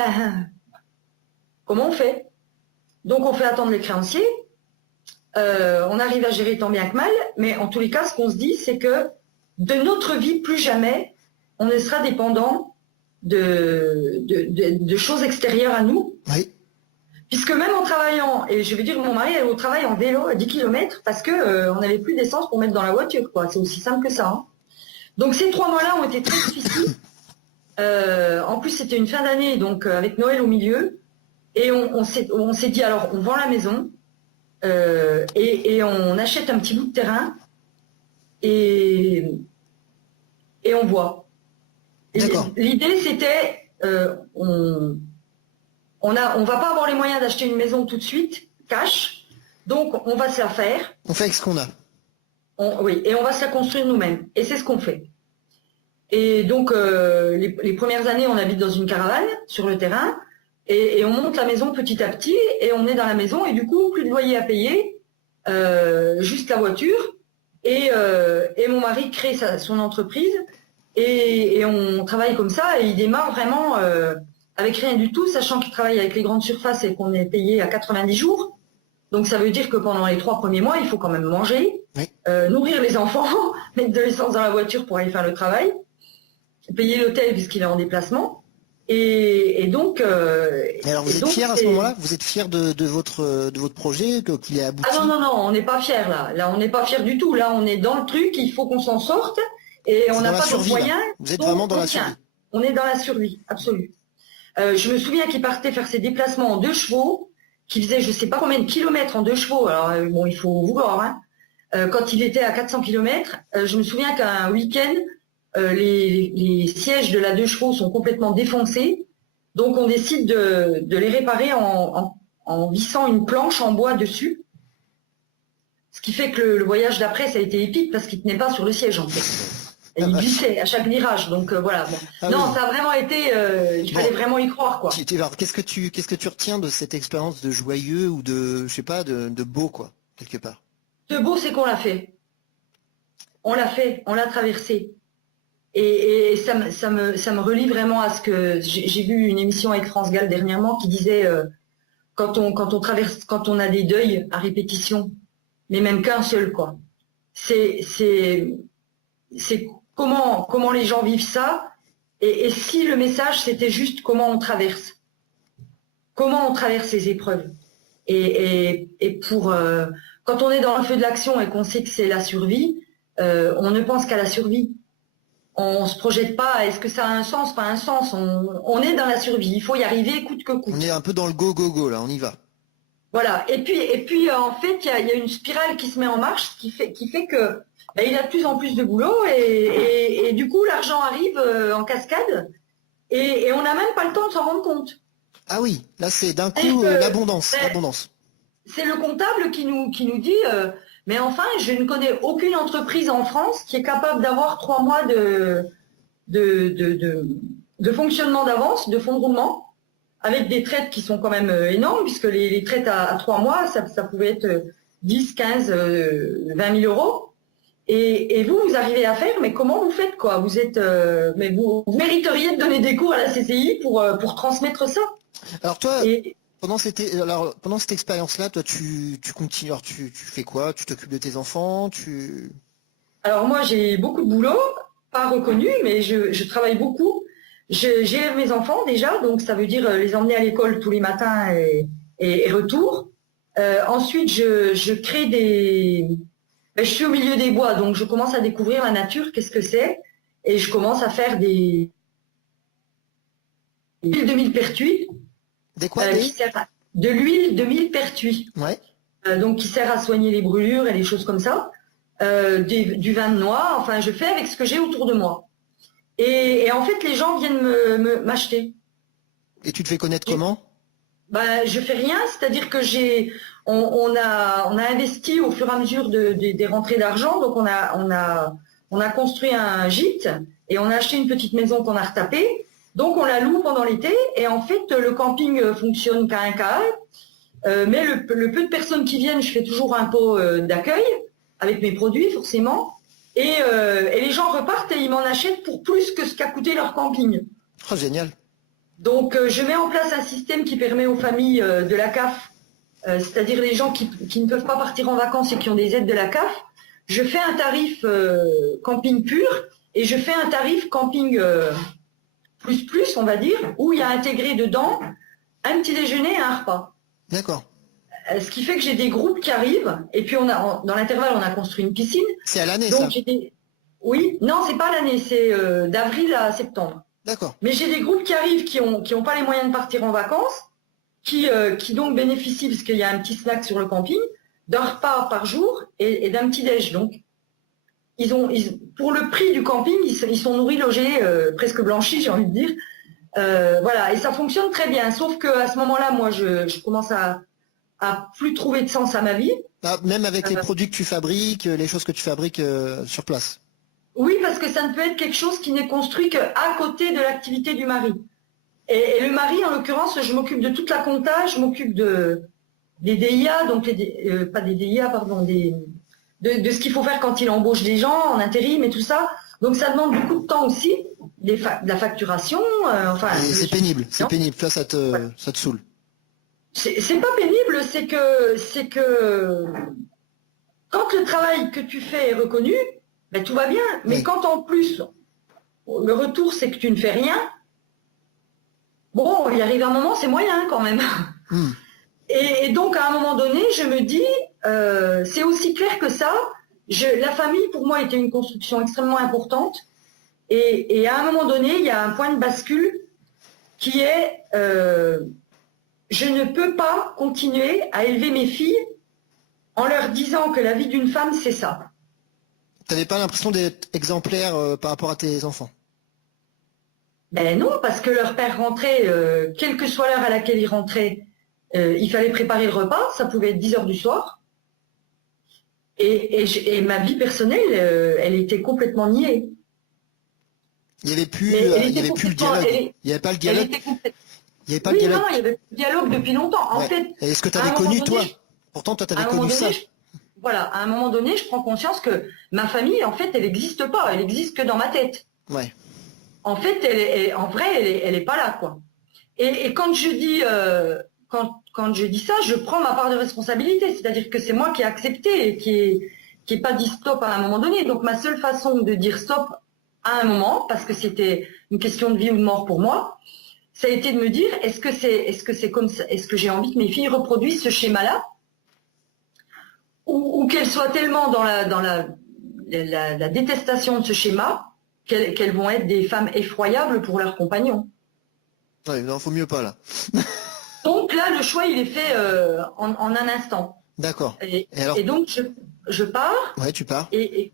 comment on fait? Donc on fait attendre les créanciers, on arrive à gérer tant bien que mal, mais en tous les cas, ce qu'on se dit, c'est que de notre vie, plus jamais, on ne sera dépendant de choses extérieures à nous. Oui. Puisque même en travaillant, et je vais dire mon mari allait au travail en vélo à 10 km parce que on n'avait plus d'essence pour mettre dans la voiture, quoi. C'est aussi simple que ça. Hein. Donc ces 3 mois-là ont été très difficiles. En plus, c'était une fin d'année, donc avec Noël au milieu. Et on s'est dit, alors on vend la maison et on achète un petit bout de terrain et on voit. L'idée, c'était, on va pas avoir les moyens d'acheter une maison tout de suite, cash, donc on va se la faire. On fait avec ce qu'on a. Oui, et on va se la construire nous-mêmes. Et c'est ce qu'on fait. Et donc, les premières années, on habite dans une caravane sur le terrain, et on monte la maison petit à petit, et on est dans la maison, et du coup, plus de loyer à payer, juste la voiture, et mon mari crée son entreprise, et on travaille comme ça, et il démarre vraiment avec rien du tout, sachant qu'il travaille avec les grandes surfaces et qu'on est payé à 90 jours. Donc ça veut dire que pendant les 3 premiers mois, il faut quand même manger, oui. Nourrir les enfants, mettre de l'essence dans la voiture pour aller faire le travail, payer l'hôtel puisqu'il est en déplacement. Et donc... Et alors vous êtes fiers à ce moment-là? Vous êtes fiers de votre projet, qu'il ait abouti? Ah non, on n'est pas fiers là. Là, on n'est pas fiers du tout. Là, on est dans le truc, il faut qu'on s'en sorte. Et on n'a pas d'autres moyens. Vous êtes vraiment dans la survie. On est dans la survie, absolue. Je me souviens qu'il partait faire ses déplacements en 2 chevaux, qu'il faisait je ne sais pas combien de kilomètres en 2 chevaux. Alors bon, il faut vouloir. Hein. Quand il était à 400 kilomètres, je me souviens qu'un week-end, les sièges de la 2 chevaux sont complètement défoncés. Donc on décide de les réparer en vissant une planche en bois dessus. Ce qui fait que le voyage d'après, ça a été épique parce qu'il tenait pas sur le siège en fait. Et il glissait à chaque virage, donc voilà. Bon. Non, oui. Ça a vraiment été, il fallait vraiment y croire, quoi. Alors, qu'est-ce que tu retiens de cette expérience de joyeux ou de, je sais pas, de beau, quoi, quelque part? De beau, c'est qu'on l'a fait. On l'a fait, on l'a traversé. Et ça me relie vraiment à ce que j'ai vu une émission avec France Gall dernièrement qui disait quand on a des deuils à répétition, mais même qu'un seul, quoi. C'est comment les gens vivent ça, et si le message c'était juste comment on traverse ces épreuves, et pour quand on est dans le feu de l'action et qu'on sait que c'est la survie, on ne pense qu'à la survie, on se projette pas, est-ce que ça a un sens, pas un sens, on est dans la survie, il faut y arriver coûte que coûte. On est un peu dans le go là, on y va. Voilà, et puis en fait il y a une spirale qui se met en marche qui fait que il a de plus en plus de boulot et du coup l'argent arrive en cascade et on n'a même pas le temps de s'en rendre compte. Ah oui, là c'est d'un coup l'abondance. C'est le comptable qui nous dit mais enfin je ne connais aucune entreprise en France qui est capable d'avoir 3 mois de fonctionnement d'avance, de fonds de roulement, avec des traites qui sont quand même énormes, puisque les traites à 3 mois, ça pouvait être 10, 15, 20 000 euros. Et vous arrivez à faire, mais comment vous faites, quoi? Vous êtes, mais vous mériteriez de donner des cours à la CCI pour transmettre ça. Alors toi, pendant cette expérience-là, toi, tu continues. Alors tu fais quoi? Tu t'occupes de tes enfants? Alors moi, j'ai beaucoup de boulot, pas reconnu, mais je travaille beaucoup. J'ai mes enfants déjà, donc ça veut dire les emmener à l'école tous les matins et retour. Ensuite, je crée des... Je suis au milieu des bois, donc je commence à découvrir la nature, qu'est-ce que c'est, et je commence à faire des huiles de millepertuis. Des quoi De l'huile de millepertuis. Ouais. donc qui sert à soigner les brûlures et les choses comme ça, du vin de noix, enfin je fais avec ce que j'ai autour de moi. Et en fait les gens viennent m'acheter. Et tu te fais connaître comment? Ben, je fais rien, c'est-à-dire que on a investi au fur et à mesure des rentrées d'argent, donc on a construit un gîte et on a acheté une petite maison qu'on a retapée, donc on la loue pendant l'été et en fait le camping fonctionne qu'à un quart, mais le peu de personnes qui viennent, je fais toujours un pot d'accueil avec mes produits forcément, et les gens repartent et ils m'en achètent pour plus que ce qu'a coûté leur camping. Oh, génial. Donc, je mets en place un système qui permet aux familles de la CAF, c'est-à-dire les gens qui ne peuvent pas partir en vacances et qui ont des aides de la CAF, je fais un tarif camping pur et je fais un tarif camping plus, on va dire, où il y a intégré dedans un petit déjeuner et un repas. D'accord. Ce qui fait que j'ai des groupes qui arrivent et puis dans l'intervalle, on a construit une piscine. C'est à l'année, Donc, ça? Oui, non, c'est pas l'année, c'est d'avril à septembre. D'accord. Mais j'ai des groupes qui arrivent qui ont pas les moyens de partir en vacances, qui donc bénéficient, parce qu'il y a un petit snack sur le camping, d'un repas par jour et d'un petit déj. Donc, pour le prix du camping, ils sont nourris, logés, presque blanchis, j'ai envie de dire. Voilà, et ça fonctionne très bien. Sauf qu'à ce moment-là, moi, je commence à plus trouver de sens à ma vie. Ah, même avec les produits que tu fabriques, les choses que tu fabriques sur place. Oui, parce que ça ne peut être quelque chose qui n'est construit qu'à côté de l'activité du mari. Et le mari, en l'occurrence, je m'occupe de toute la compta, je m'occupe des DIA, donc pas des DIA, pardon, de ce qu'il faut faire quand il embauche des gens en intérim et tout ça. Donc ça demande beaucoup de temps aussi, de la facturation. Enfin, Et c'est pénible, c'est pénible. Toi, ça te saoule. C'est pas pénible, c'est que quand le travail que tu fais est reconnu, ben, tout va bien. Mais Oui. quand en plus le retour c'est que tu ne fais rien, bon, il arrive un moment, c'est moyen quand même. Et donc à un moment donné, je me dis, c'est aussi clair que ça. La famille pour moi était une construction extrêmement importante. Et à un moment donné, il y a un point de bascule qui est je ne peux pas continuer à élever mes filles en leur disant que la vie d'une femme, c'est ça. Tu n'avais pas l'impression d'être exemplaire par rapport à tes enfants? Ben non, parce que leur père rentrait, quelle que soit l'heure à laquelle il rentrait, il fallait préparer le repas, ça pouvait être 10 heures du soir. Et ma vie personnelle, elle était complètement niée. Il n'y avait plus le dialogue. Il n'y avait pas le dialogue. Il n'y avait pas le dialogue. Non, il y avait le dialogue depuis longtemps. En fait, et est-ce que tu avais connu, toi? Pourtant, toi, tu avais connu ça. Voilà, à un moment donné, je prends conscience que ma famille, en fait, elle n'existe pas. Elle n'existe que dans ma tête. Ouais. En fait, en vrai, elle est pas là, quoi. Et quand je dis, quand je dis ça, je prends ma part de responsabilité. C'est-à-dire que c'est moi qui ai accepté et qui ai pas dit stop à un moment donné. Donc, ma seule façon de dire stop à un moment, parce que c'était une question de vie ou de mort pour moi, ça a été de me dire, est-ce que c'est comme ça, est-ce que j'ai envie que mes filles reproduisent ce schéma-là, ou qu'elles soient tellement dans la détestation de ce schéma qu'elles vont être des femmes effroyables pour leurs compagnons. Ouais, non, faut mieux pas là. Donc là, le choix, il est fait en un instant. D'accord. Et donc, je pars. Ouais, tu pars. Et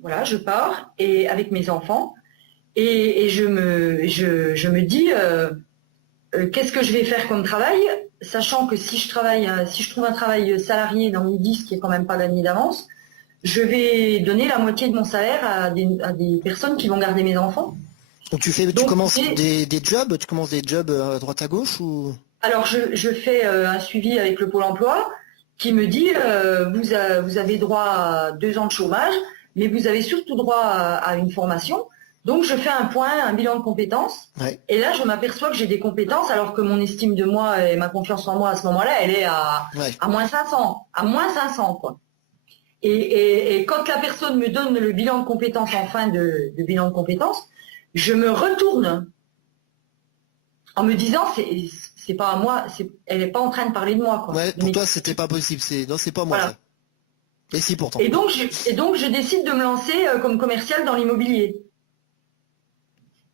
voilà, je pars et avec mes enfants. Et je me dis, qu'est-ce que je vais faire comme travail, sachant que si je trouve un travail salarié dans Midi, ce qui est quand même pas gagné d'avance, je vais donner la moitié de mon salaire à des personnes qui vont garder mes enfants. Donc tu commences des jobs, à droite à gauche ou? Alors je fais un suivi avec le Pôle emploi qui me dit vous avez droit à 2 ans de chômage, mais vous avez surtout droit à une formation. Donc je fais un point, un bilan de compétences, et là je m'aperçois que j'ai des compétences alors que mon estime de moi et ma confiance en moi à ce moment-là, elle est à moins 500, quoi. Et quand la personne me donne le bilan de compétences en fin de bilan de compétences, je me retourne en me disant c'est pas à moi, elle n'est pas en train de parler de moi, quoi. Ouais, pour toi c'était pas possible, c'est pas moi. Voilà. Ça. Et si pourtant. Et donc je décide de me lancer comme commercial dans l'immobilier.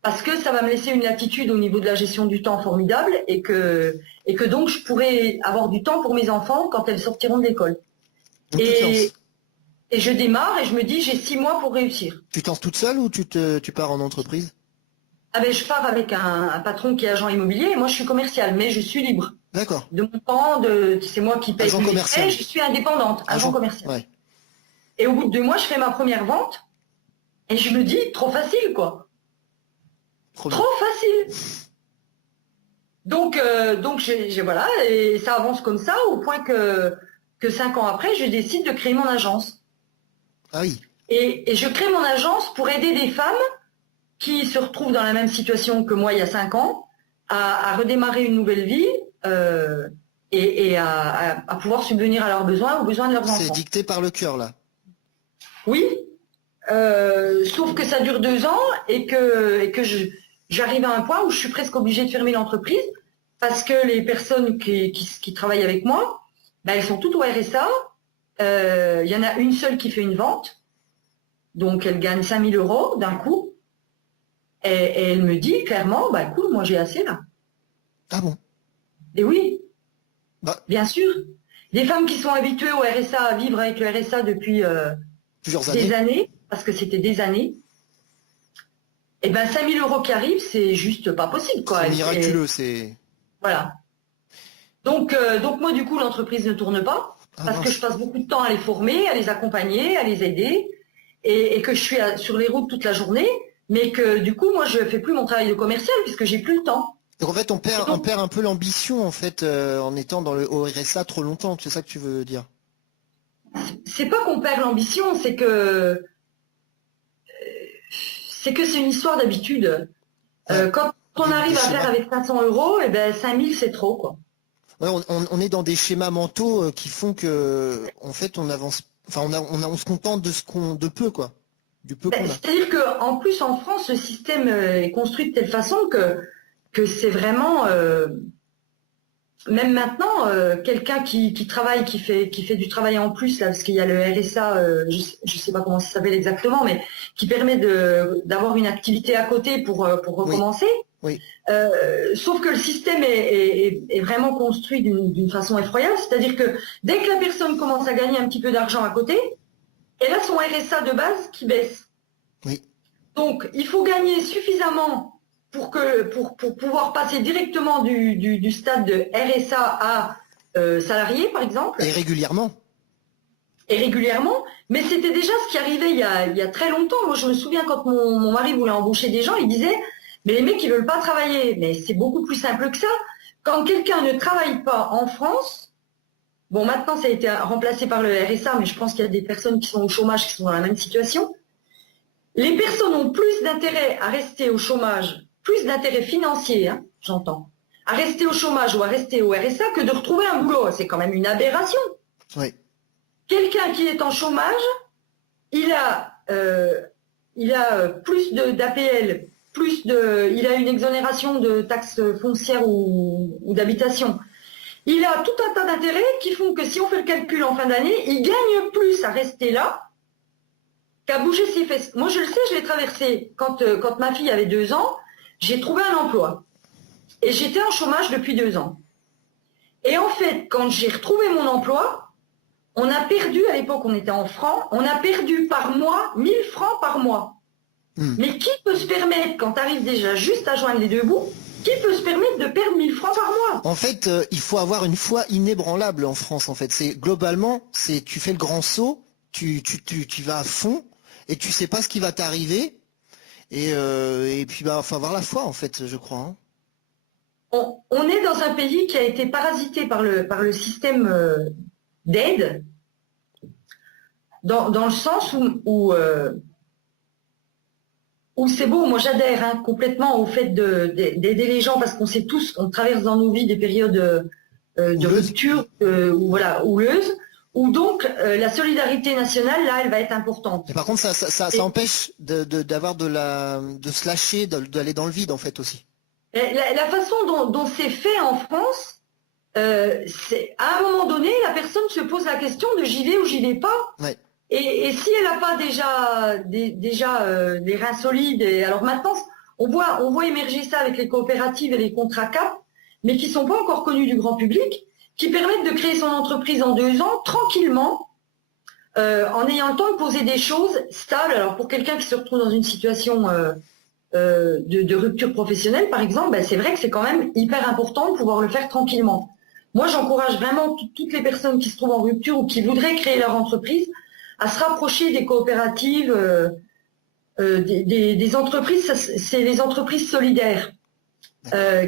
parce que ça va me laisser une latitude au niveau de la gestion du temps formidable et que donc je pourrai avoir du temps pour mes enfants quand elles sortiront de l'école. Et je démarre et je me dis, j'ai 6 mois pour réussir. Tu te lances toute seule ou tu pars en entreprise? Ah ben, je pars avec un patron qui est agent immobilier et moi je suis commerciale, mais je suis libre. D'accord. De mon temps, c'est moi qui paye Agent tous les commercial. frais, je suis indépendante, agent commercial. Ouais. Et au bout de 2 mois, je fais ma première vente et je me dis, trop facile quoi. Trop facile. Donc voilà, et ça avance comme ça au point que 5 ans après, je décide de créer mon agence. Ah oui. Et je crée mon agence pour aider des femmes qui se retrouvent dans la même situation que moi il y a 5 ans, à redémarrer une nouvelle vie et à pouvoir subvenir à leurs besoins, aux besoins de leurs enfants. C'est dicté par le cœur là. Oui, sauf que ça dure 2 ans et que j'arrive à un point où je suis presque obligée de fermer l'entreprise parce que les personnes qui travaillent avec moi, ben, elles sont toutes au RSA. Il y en a une seule qui fait une vente, donc elle gagne 5 000 € d'un coup. Et elle me dit clairement, bah cool, moi j'ai assez là. Ah bon? Et oui, bien sûr. Des femmes qui sont habituées au RSA, à vivre avec le RSA depuis des années, parce que c'était des années, et ben 5 000 € qui arrivent, c'est juste pas possible, quoi. C'est miraculeux, c'est... Voilà. Donc moi, du coup, l'entreprise ne tourne pas, parce que je passe beaucoup de temps à les former, à les accompagner, à les aider, et que je suis sur les routes toute la journée, mais que du coup, moi, je fais plus mon travail de commercial, puisque j'ai plus le temps. Donc en fait, on perd un peu l'ambition, en fait, en étant dans le RSA trop longtemps, c'est ça que tu veux dire? C'est pas qu'on perd l'ambition, c'est que c'est une histoire d'habitude. Ouais. Quand on arrive à faire avec 500 €, et ben 5 000 c'est trop, quoi. Ouais, on est dans des schémas mentaux qui font que, en fait, on avance. Enfin, on se contente de peu, quoi. Du peu qu'on a. C'est-à-dire qu'en plus en France, le système est construit de telle façon que c'est vraiment même maintenant, quelqu'un qui travaille, qui fait du travail en plus, là, parce qu'il y a le RSA, je ne sais pas comment ça s'appelle exactement, mais qui permet d'avoir une activité à côté pour recommencer. Oui. Sauf que le système est vraiment construit d'une façon effroyable, c'est-à-dire que dès que la personne commence à gagner un petit peu d'argent à côté, elle a son RSA de base qui baisse. Oui. Donc, il faut gagner suffisamment pour pouvoir passer directement du stade de RSA à salarié, par exemple. Et régulièrement. Mais c'était déjà ce qui arrivait il y a très longtemps. Moi, je me souviens quand mon mari voulait embaucher des gens, il disait « Mais les mecs, ils veulent pas travailler. » Mais c'est beaucoup plus simple que ça. Quand quelqu'un ne travaille pas en France, bon, maintenant, ça a été remplacé par le RSA, mais je pense qu'il y a des personnes qui sont au chômage qui sont dans la même situation. Les personnes ont plus d'intérêt à rester au chômage, plus d'intérêt financier, hein, j'entends, à rester au chômage ou à rester au RSA que de retrouver un boulot. C'est quand même une aberration. Oui. Quelqu'un qui est en chômage, il a plus d'APL, il a une exonération de taxes foncières ou d'habitation. Il a tout un tas d'intérêts qui font que si on fait le calcul en fin d'année, il gagne plus à rester là qu'à bouger ses fesses. Moi, je le sais, je l'ai traversé. Quand ma fille avait 2 ans, j'ai trouvé un emploi. Et j'étais en chômage depuis 2 ans. Et en fait, quand j'ai retrouvé mon emploi, on a perdu, à l'époque on était en francs, on a perdu par mois 1 000 francs par mois. Mais qui peut se permettre, quand tu arrives déjà juste à joindre les deux bouts, qui peut se permettre de perdre 1 000 francs par mois? En fait, il faut avoir une foi inébranlable en France, en fait. Globalement, tu fais le grand saut, tu vas à fond, et tu sais pas ce qui va t'arriver. Et puis, bah, faut avoir la foi, en fait, je crois. Hein. On est dans un pays qui a été parasité par le système d'aide, dans le sens où c'est beau, moi j'adhère complètement au fait d'aider les gens, parce qu'on sait tous qu'on traverse dans nos vies des périodes de rupture houleuses, où donc la solidarité nationale, là, elle va être importante. Et par contre, ça empêche de se lâcher, d'aller dans le vide, en fait, aussi. La façon dont c'est fait en France, c'est à un moment donné, la personne se pose la question de j'y vais ou j'y vais pas. Ouais. Et si elle n'a pas déjà les reins solides, alors maintenant, On voit émerger ça avec les coopératives et les contrats CAP, mais qui ne sont pas encore connus du grand public, qui permettent de créer son entreprise en 2 ans, tranquillement, en ayant le temps de poser des choses stables. Alors pour quelqu'un qui se retrouve dans une situation de rupture professionnelle, par exemple, ben, c'est vrai que c'est quand même hyper important de pouvoir le faire tranquillement. Moi, j'encourage vraiment toutes les personnes qui se trouvent en rupture ou qui voudraient créer leur entreprise à se rapprocher des coopératives, des entreprises, c'est les entreprises solidaires,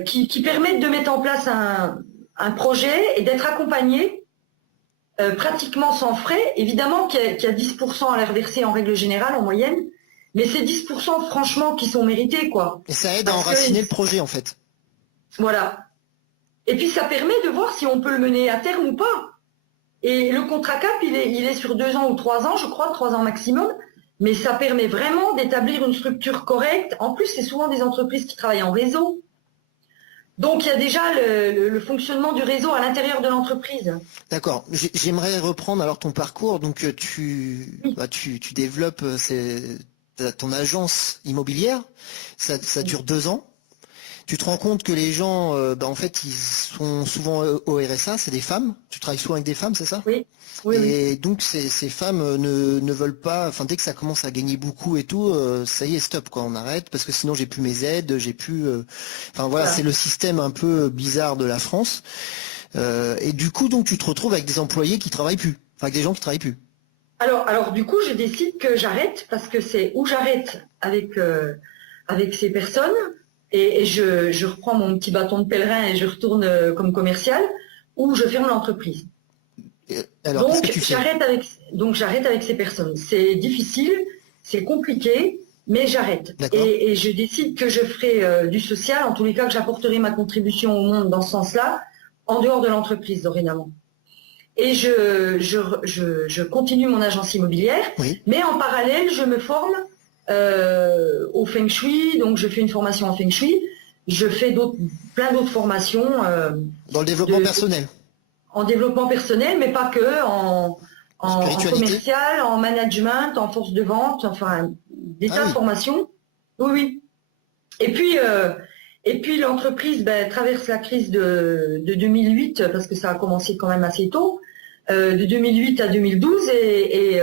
qui permettent de mettre en place un projet et d'être accompagné pratiquement sans frais. Évidemment qu'il y a 10% à les reverser en règle générale, en moyenne, mais c'est 10% franchement qui sont mérités, quoi. Et ça aide à enraciner le projet, en fait. Voilà. Et puis ça permet de voir si on peut le mener à terme ou pas. Et le contrat CAP, il est sur 2 ans ou 3 ans, je crois, 3 ans maximum, mais ça permet vraiment d'établir une structure correcte. En plus, c'est souvent des entreprises qui travaillent en réseau. Donc il y a déjà le fonctionnement du réseau à l'intérieur de l'entreprise. D'accord. J'aimerais reprendre alors ton parcours. Donc tu développes ton agence immobilière. Ça dure 2 ans. Tu te rends compte que les gens, en fait, ils sont souvent au RSA, c'est des femmes. Tu travailles souvent avec des femmes, c'est ça? Oui. Oui, et oui. donc ces femmes ne veulent pas, enfin dès que ça commence à gagner beaucoup et tout, ça y est, stop, quoi, on arrête, parce que sinon j'ai plus mes aides, j'ai plus... Enfin voilà, c'est le système un peu bizarre de la France. Et du coup, donc tu te retrouves avec des employés qui travaillent plus, enfin avec des gens qui travaillent plus. Alors du coup, je décide que j'arrête, parce que c'est où j'arrête avec ces personnes, et je reprends mon petit bâton de pèlerin et je retourne comme commercial, ou je ferme l'entreprise. Alors, Donc j'arrête avec ces personnes. C'est difficile, c'est compliqué, mais j'arrête. Et je décide que je ferai du social, en tous les cas que j'apporterai ma contribution au monde dans ce sens-là, en dehors de l'entreprise dorénavant. Et je continue mon agence immobilière, oui. Mais en parallèle, je me forme au Feng Shui, donc je fais une formation en Feng Shui, je fais plein d'autres formations. Dans le développement personnel. En développement personnel, mais pas que, en commercial, en management, en force de vente, enfin des tas de formations. Oui, oui. Et puis l'entreprise traverse la crise de 2008, parce que ça a commencé quand même assez tôt, de 2008 à 2012, et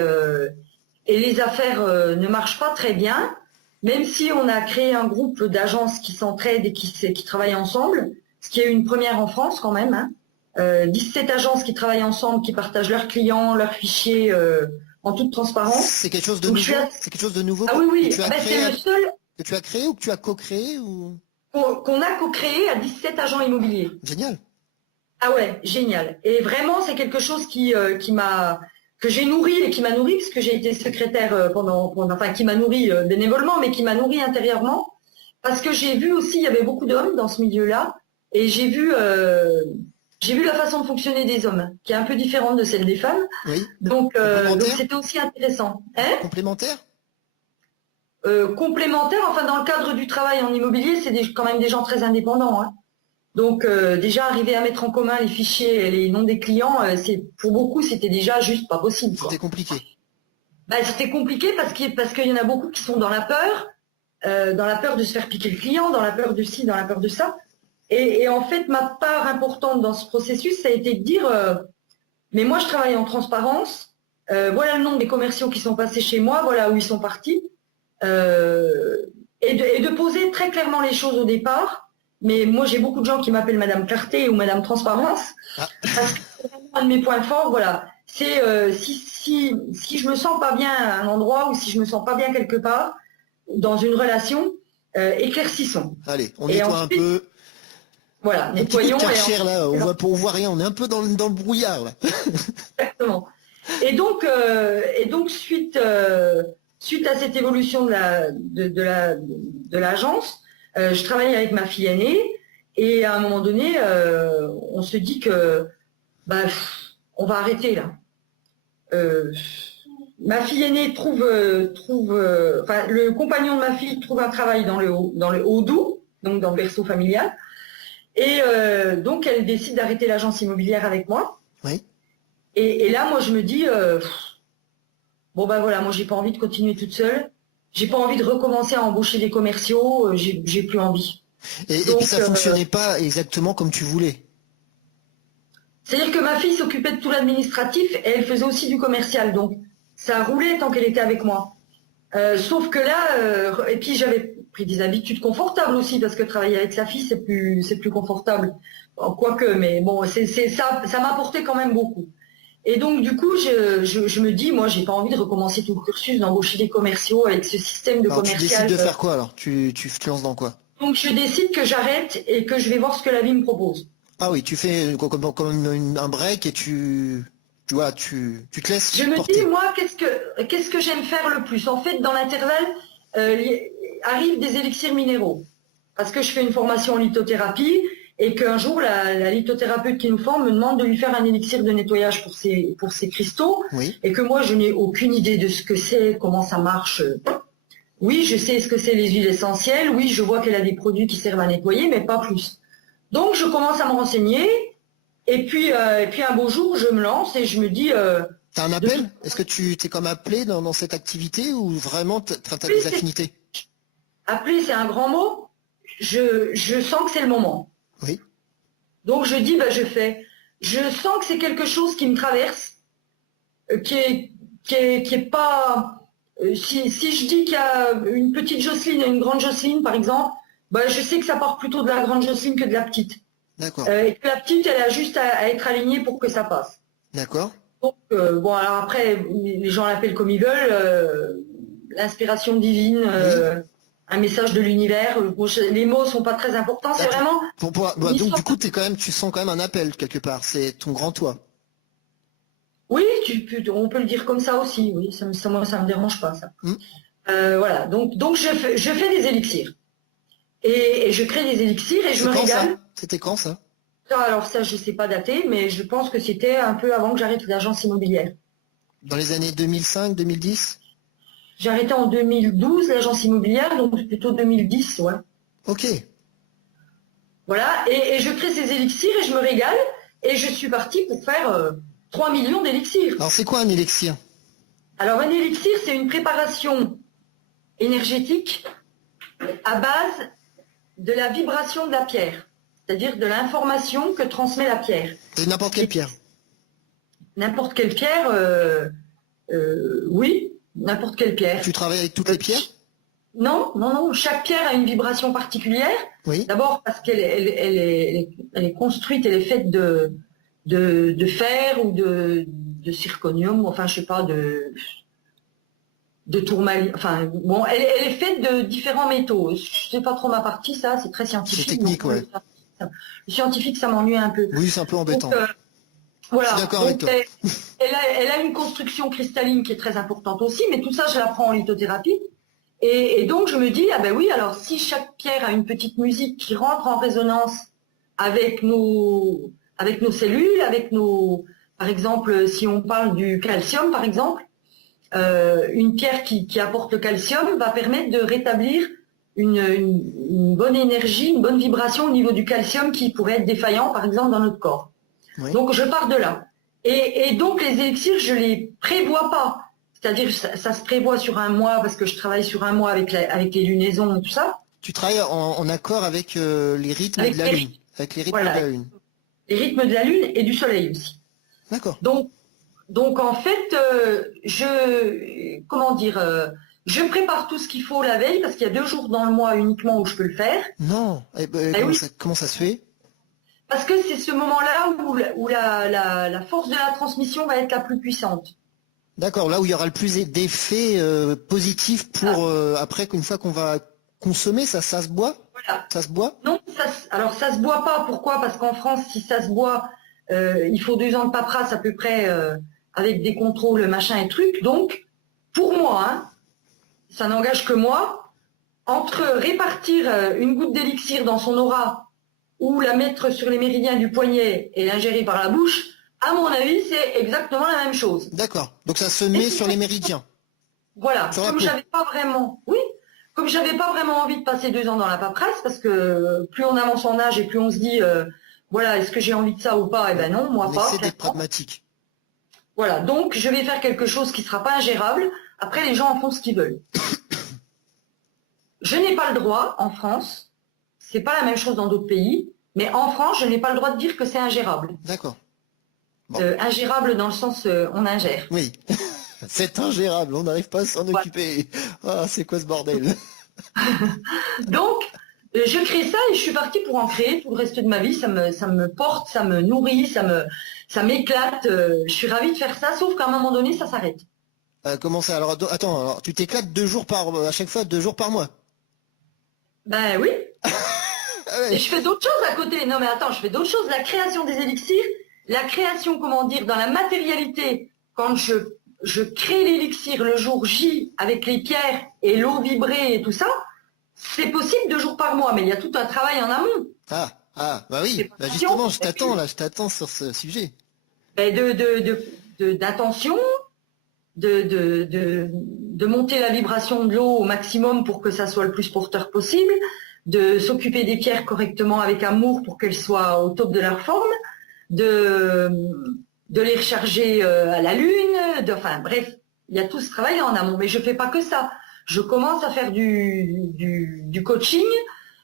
les affaires ne marchent pas très bien, même si on a créé un groupe d'agences qui s'entraident et qui travaillent ensemble, ce qui est une première en France quand même, hein. 17 agences qui travaillent ensemble, qui partagent leurs clients, leurs fichiers en toute transparence. C'est quelque chose de nouveau. C'est quelque chose de nouveau. Ah oui, c'est le seul que tu as créé ou que tu as co-créé ou qu'on a co-créé à 17 agents immobiliers. Génial. Ah ouais, génial. Et vraiment, c'est quelque chose que j'ai nourri et qui m'a nourri, parce que j'ai été secrétaire enfin qui m'a nourri bénévolement, mais qui m'a nourri intérieurement, parce que j'ai vu aussi, il y avait beaucoup d'hommes dans ce milieu-là, et j'ai vu la façon de fonctionner des hommes, qui est un peu différente de celle des femmes. Oui. Donc c'était aussi intéressant. Hein? Complémentaire Complémentaire, enfin dans le cadre du travail en immobilier, c'est quand même des gens très indépendants. Hein. Donc déjà arriver à mettre en commun les fichiers et les noms des clients, pour beaucoup c'était déjà juste pas possible. C'était compliqué. C'était compliqué parce qu'il y en a beaucoup qui sont dans la peur de se faire piquer le client, dans la peur de ci, dans la peur de ça. Et en fait, ma part importante dans ce processus, ça a été de dire, mais moi je travaille en transparence, voilà le nombre des commerciaux qui sont passés chez moi, voilà où ils sont partis, et de poser très clairement les choses au départ. Mais moi j'ai beaucoup de gens qui m'appellent Madame Clarté ou Madame Transparence, parce que c'est vraiment un de mes points forts, voilà. C'est si je me sens pas bien à un endroit ou si je me sens pas bien quelque part, dans une relation, éclaircissons. Allez, on nettoie ensuite, un peu. Voilà, nettoyons. Karcher, là, on voit rien, on est un peu dans le brouillard là. Exactement. Et donc suite à cette évolution de l'agence, je travaille avec ma fille aînée, et à un moment donné, on se dit que on va arrêter là. Ma fille aînée le compagnon de ma fille trouve un travail dans le Haut-Doubs, donc dans le berceau familial. Et donc, elle décide d'arrêter l'agence immobilière avec moi. Oui. Et là, moi, je me dis, voilà, moi, j'ai pas envie de continuer toute seule. j'ai pas envie de recommencer à embaucher des commerciaux, j'ai plus envie. Et puis ça fonctionnait pas exactement comme tu voulais. C'est-à-dire que ma fille s'occupait de tout l'administratif et elle faisait aussi du commercial, donc ça roulait tant qu'elle était avec moi. Sauf que là, et puis j'avais pris des habitudes confortables aussi, parce que travailler avec sa fille, c'est plus confortable. Quoique, mais bon, ça m'apportait quand même beaucoup. Et donc du coup, je me dis, moi, j'ai pas envie de recommencer tout le cursus, d'embaucher des commerciaux avec ce système de Alors commercial. tu décides de faire quoi alors? Tu te lances dans quoi? Donc je décide que j'arrête et que je vais voir ce que la vie me propose. Ah oui, tu fais comme un break et tu vois, tu te laisses Je me porter. dis, moi, qu'est-ce que j'aime faire le plus? En fait, dans l'intervalle, arrivent des élixirs minéraux. Parce que je fais une formation en lithothérapie et qu'un jour, la lithothérapeute qui nous forme me demande de lui faire un élixir de nettoyage pour ses cristaux. Oui. Et que moi, je n'ai aucune idée de ce que c'est, comment ça marche. Oui, je sais ce que c'est les huiles essentielles. Oui, je vois qu'elle a des produits qui servent à nettoyer, mais pas plus. Donc, je commence à me renseigner. Et puis un beau jour, je me lance et je me dis... T'as un appel? Est-ce que tu t'es comme appelé dans cette activité ou vraiment t'as des affinités? Appelé, c'est un grand mot. Je sens que c'est le moment. Oui. Donc je dis, je fais. Je sens que c'est quelque chose qui me traverse, qui est pas... si je dis qu'il y a une petite Jocelyne et une grande Jocelyne, par exemple, je sais que ça part plutôt de la grande Jocelyne que de la petite. D'accord. Et que la petite, elle a juste à être alignée pour que ça passe. D'accord. Donc, bon, alors après, les gens l'appellent comme ils veulent, l'inspiration divine, Oui. un message de l'univers. Les mots sont pas très importants, c'est vraiment... Donc du coup, tu sens quand même un appel quelque part, c'est ton grand toi. Oui, on peut le dire comme ça aussi, oui, moi ça me dérange pas, ça. Mm. Voilà, donc je fais des élixirs. Et je crée des élixirs et je me régale. C'était quand ça? Alors ça, je sais pas dater, mais je pense que c'était un peu avant que j'arrête l'agence immobilière. Dans les années 2005, 2010? J'ai arrêté en 2012 l'agence immobilière, donc plutôt 2010, ouais. Ok. Voilà, et je crée ces élixirs et je me régale, et je suis partie pour faire 3 millions d'élixirs. Alors c'est quoi un élixir? Alors un élixir, c'est une préparation énergétique à base de la vibration de la pierre, c'est-à-dire de l'information que transmet la pierre. Et n'importe quelle pierre? N'importe quelle pierre, oui, n'importe quelle pierre. Tu travailles avec toutes les pierres? Non, chaque pierre a une vibration particulière. Oui. D'abord parce qu'elle est construite, elle est faite de fer ou de zirconium, ou enfin je sais pas, de tourmaline, enfin bon, elle est faite de différents métaux. Je sais pas trop ma partie, ça, c'est très scientifique. C'est technique, donc, ouais. Le scientifique, ça m'ennuie un peu. Oui, c'est un peu embêtant. Donc, voilà. Je suis d'accord avec toi. Elle a une construction cristalline qui est très importante aussi, mais tout ça, je l'apprends en lithothérapie. Et donc, je me dis, ah ben oui, alors si chaque pierre a une petite musique qui rentre en résonance avec nos cellules, par exemple, si on parle du calcium, par exemple, une pierre qui apporte le calcium va permettre de rétablir une bonne énergie, une bonne vibration au niveau du calcium qui pourrait être défaillant, par exemple, dans notre corps. Oui. Donc, je pars de là. Et donc, les élixirs, je les prévois pas. C'est-à-dire, ça se prévoit sur un mois, parce que je travaille sur un mois avec les lunaisons et tout ça. Tu travailles en accord avec les rythmes de la Lune. Avec les rythmes de la Lune. Les rythmes de la Lune et du Soleil aussi. D'accord. Donc en fait, je prépare tout ce qu'il faut la veille, parce qu'il y a 2 jours dans le mois uniquement où je peux le faire. Non. Comment ça se fait? Parce que c'est ce moment-là où la force de la transmission va être la plus puissante. D'accord, là où il y aura le plus d'effets positifs pour après qu'une fois qu'on va consommer, ça se boit? Voilà. Ça se boit? Non, alors ça se boit pas. Pourquoi? Parce qu'en France, si ça se boit, il faut 2 ans de paperasse à peu près avec des contrôles, machin et trucs. Donc, pour moi, hein, ça n'engage que moi, entre répartir une goutte d'élixir dans son aura ou la mettre sur les méridiens du poignet et l'ingérer par la bouche, à mon avis, c'est exactement la même chose. D'accord. Donc ça se met sur les méridiens. Voilà. Comme j'avais pas vraiment envie de passer 2 ans dans la paperasse, parce que plus on avance en âge et plus on se dit, voilà, est-ce que j'ai envie de ça ou pas? Eh ben non, moi pas. C'est d'être pragmatique. Voilà. Donc je vais faire quelque chose qui sera pas ingérable. Après, les gens en font ce qu'ils veulent. je n'ai pas le droit en France, c'est pas la même chose dans d'autres pays, mais en France, je n'ai pas le droit de dire que c'est ingérable. D'accord. Bon. Ingérable dans le sens on ingère. Oui. C'est ingérable, on n'arrive pas à s'en occuper. Ah, c'est quoi ce bordel? Donc, je crée ça et je suis partie pour en créer tout le reste de ma vie. Ça me porte, ça me nourrit, ça m'éclate. Je suis ravie de faire ça, sauf qu'à un moment donné, ça s'arrête. Comment ça? Alors, attends, alors, tu t'éclates 2 jours à chaque fois, 2 jours par mois? Ben oui. Ah ouais. Et je fais d'autres choses à côté. Non mais attends, je fais d'autres choses. La création des élixirs, la création, comment dire, dans la matérialité, quand je crée l'élixir le jour J avec les pierres et l'eau vibrée et tout ça, c'est possible 2 jours par mois, mais il y a tout un travail en amont. Bah oui, bah justement, je t'attends sur ce sujet. Ben d'attention, de monter la vibration de l'eau au maximum pour que ça soit le plus porteur possible, de s'occuper des pierres correctement avec amour pour qu'elles soient au top de leur forme, de les recharger à la lune, enfin bref, il y a tout ce travail en amont, mais je fais pas que ça. Je commence à faire du coaching,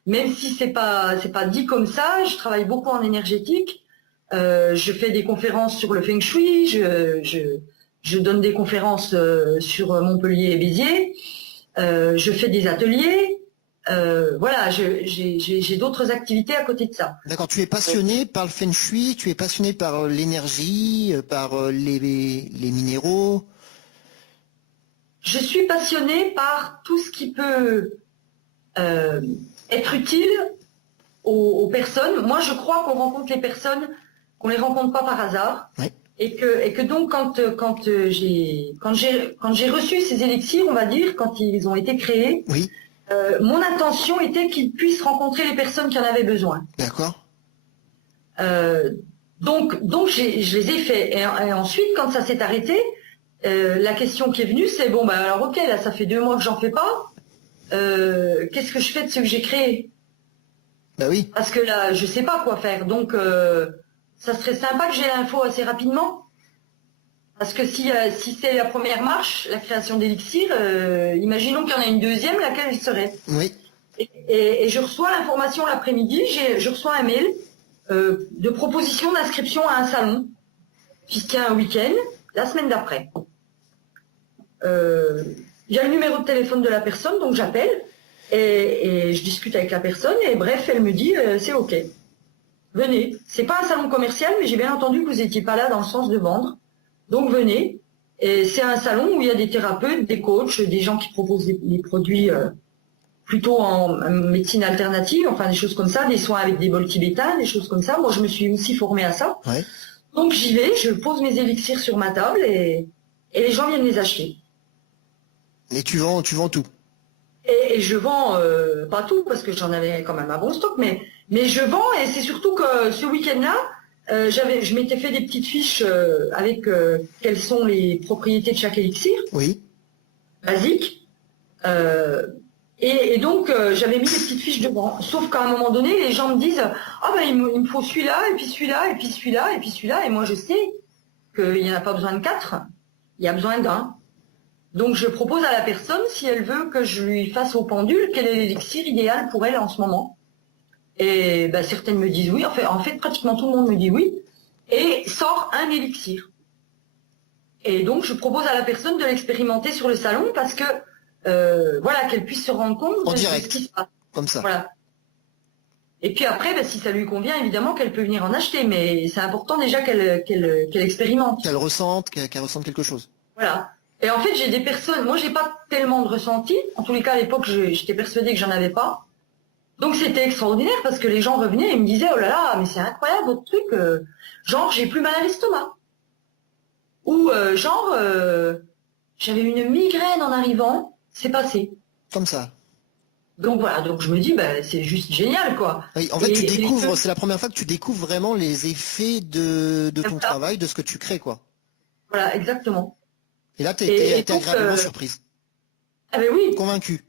même si c'est pas dit comme ça. Je travaille beaucoup en énergétique. Je fais des conférences sur le feng shui. Je donne des conférences sur Montpellier et Béziers. Je fais des ateliers. Voilà, j'ai d'autres activités à côté de ça. D'accord, tu es passionné par le feng shui, tu es passionné par l'énergie, par les minéraux. Je suis passionnée par tout ce qui peut être utile aux personnes. Moi, je crois qu'on rencontre les personnes, qu'on les rencontre pas par hasard. Ouais. Et que donc, quand j'ai reçu ces élixirs, on va dire, quand ils ont été créés, Oui. mon intention était qu'ils puissent rencontrer les personnes qui en avaient besoin. D'accord. Donc je les ai faits. Et ensuite, quand ça s'est arrêté, la question qui est venue, c'est bon, bah alors ok, là ça fait 2 mois que j'en fais pas. Qu'est-ce que je fais de ce que j'ai créé? Bah oui. Parce que là, je sais pas quoi faire. Donc, ça serait sympa que j'ai l'info assez rapidement. Parce que si c'est la première marche, la création d'élixir, imaginons qu'il y en a une deuxième, laquelle serait? Oui. Et je reçois l'information l'après-midi, je reçois un mail de proposition d'inscription à un salon qui se tient un week-end, la semaine d'après. Il y a le numéro de téléphone de la personne, donc j'appelle et je discute avec la personne et bref, elle me dit c'est ok. Venez. C'est pas un salon commercial, mais j'ai bien entendu que vous n'étiez pas là dans le sens de vendre. Donc venez. Et c'est un salon où il y a des thérapeutes, des coachs, des gens qui proposent des produits plutôt en médecine alternative, enfin des choses comme ça, des soins avec des bols tibétains, des choses comme ça. Moi, je me suis aussi formée à ça. Ouais. Donc j'y vais, je pose mes élixirs sur ma table et les gens viennent les acheter. Et tu vends tout. Et je vends pas tout parce que j'en avais quand même un bon stock, mais je vends et c'est surtout que ce week-end-là, je m'étais fait des petites fiches avec quelles sont les propriétés de chaque élixir, Oui. basique. Et donc j'avais mis des petites fiches devant. Sauf qu'à un moment donné, les gens me disent ah ben il me faut celui-là et puis celui-là et puis celui-là et puis celui-là et moi je sais qu'il n'y en a pas besoin de 4, il y a besoin d'un. Donc je propose à la personne si elle veut que je lui fasse au pendule quel est l'élixir idéal pour elle en ce moment. Et ben, certaines me disent oui, en fait pratiquement tout le monde me dit oui, et sort un élixir. Et donc je propose à la personne de l'expérimenter sur le salon parce que voilà, qu'elle puisse se rendre compte En de direct, ce qui se passe. comme ça. Voilà. Et puis après, ben, si ça lui convient, évidemment qu'elle peut venir en acheter, mais c'est important déjà qu'elle expérimente. Qu'elle ressente quelque chose. Voilà. Et en fait, j'ai des personnes, moi j'ai pas tellement de ressenti, en tous les cas à l'époque j'étais persuadée que j'en avais pas. Donc c'était extraordinaire parce que les gens revenaient et me disaient oh là là, mais c'est incroyable votre truc, genre j'ai plus mal à l'estomac. Ou j'avais une migraine en arrivant, c'est passé. Comme ça. Donc voilà, donc je me dis bah, c'est juste génial quoi. Oui, en fait tu découvres, c'est la première fois que tu découvres vraiment les effets de ton travail, de ce que tu crées quoi. Voilà, exactement. Et là t'es agréablement surprise. Ah ben oui. Convaincu.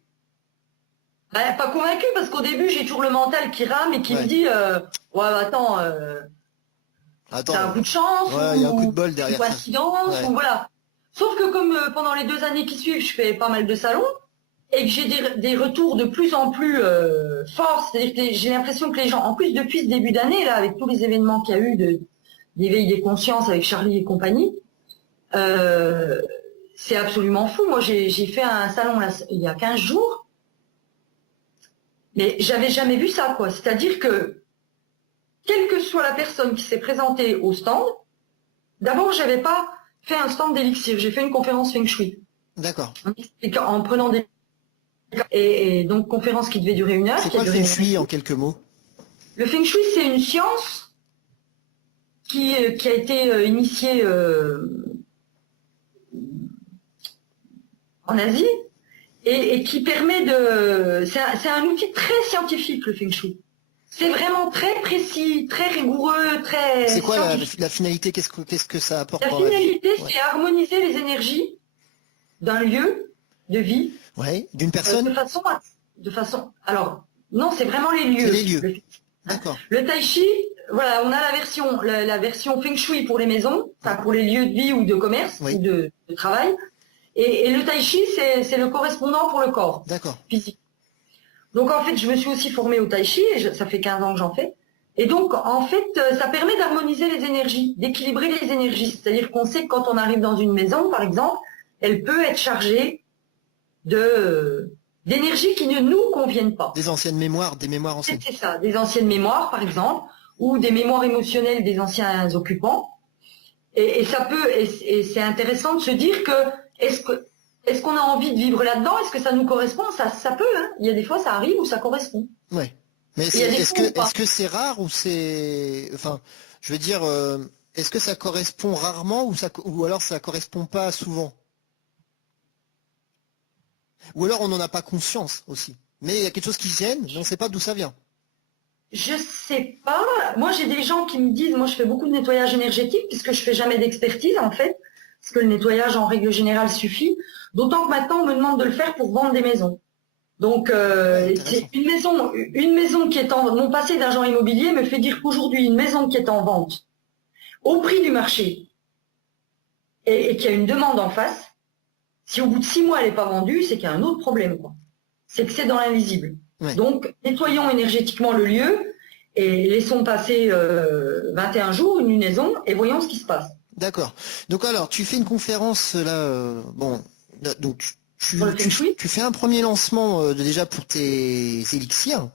Ben, pas convaincu parce qu'au début j'ai toujours le mental qui rame et qui me dit ouais attends, t'as un coup de chance il y a un coup de bol derrière une coïncidence ou voilà. Sauf que comme pendant les 2 années qui suivent je fais pas mal de salons, et que j'ai des retours de plus en plus forts, c'est-à-dire que j'ai l'impression que les gens, en plus depuis ce début d'année, là, avec tous les événements qu'il y a eu d'éveil des consciences avec Charlie et compagnie, c'est absolument fou. Moi, j'ai fait un salon là, il y a 15 jours, mais j'avais jamais vu ça, quoi. C'est-à-dire que, quelle que soit la personne qui s'est présentée au stand, d'abord, j'avais pas fait un stand d'élixir, j'ai fait une conférence Feng Shui. D'accord. En prenant des... Et donc, conférence qui devait durer 1 heure. C'est quoi le Feng Shui en quelques mots? Le Feng Shui, c'est une science qui a été initiée en Asie et qui permet de... C'est un outil très scientifique, le Feng Shui. C'est vraiment très précis, très rigoureux, très... C'est quoi la finalité? Qu'est-ce que ça apporte La dans finalité, vie? c'est harmoniser les énergies d'un lieu de vie. Ouais, d'une personne? De façon... Alors, non, c'est vraiment les lieux. C'est les lieux. D'accord. Le tai chi, voilà, on a la version Feng Shui pour les maisons, enfin pour les lieux de vie ou de commerce, oui, ou de travail. Et le tai chi, c'est le correspondant pour le corps physique. Donc en fait, je me suis aussi formée au tai chi, et ça fait 15 ans que j'en fais. Et donc, en fait, ça permet d'harmoniser les énergies, d'équilibrer les énergies. C'est-à-dire qu'on sait que quand on arrive dans une maison, par exemple, elle peut être chargée d'énergies qui ne nous conviennent pas. Des anciennes mémoires, des mémoires anciennes. C'est ça, des anciennes mémoires, par exemple, ou des mémoires émotionnelles des anciens occupants. Et ça peut, et c'est intéressant de se dire que est-ce qu'on a envie de vivre là-dedans? Est-ce que ça nous correspond? Ça peut, hein. Il y a des fois, ça arrive où ça correspond. Ouais. Mais est-ce que c'est rare ou c'est... Enfin, je veux dire, est-ce que ça correspond rarement ou alors ça correspond pas souvent? Ou alors on n'en a pas conscience aussi. Mais il y a quelque chose qui gêne, mais on ne sait pas d'où ça vient. Je sais pas. Moi, j'ai des gens qui me disent, moi je fais beaucoup de nettoyage énergétique puisque je fais jamais d'expertise en fait, parce que le nettoyage en règle générale suffit. D'autant que maintenant on me demande de le faire pour vendre des maisons. Donc c'est une maison qui est en... Mon passé d'agent immobilier me fait dire qu'aujourd'hui une maison qui est en vente au prix du marché et qui a une demande en face, si au bout de 6 mois elle n'est pas vendue, c'est qu'il y a un autre problème, quoi. C'est que c'est dans l'invisible. Ouais. Donc, nettoyons énergétiquement le lieu et laissons passer 21 jours, une lunaison, et voyons ce qui se passe. D'accord. Donc alors, tu fais une conférence là, bon, donc tu fais un premier lancement déjà pour tes élixirs.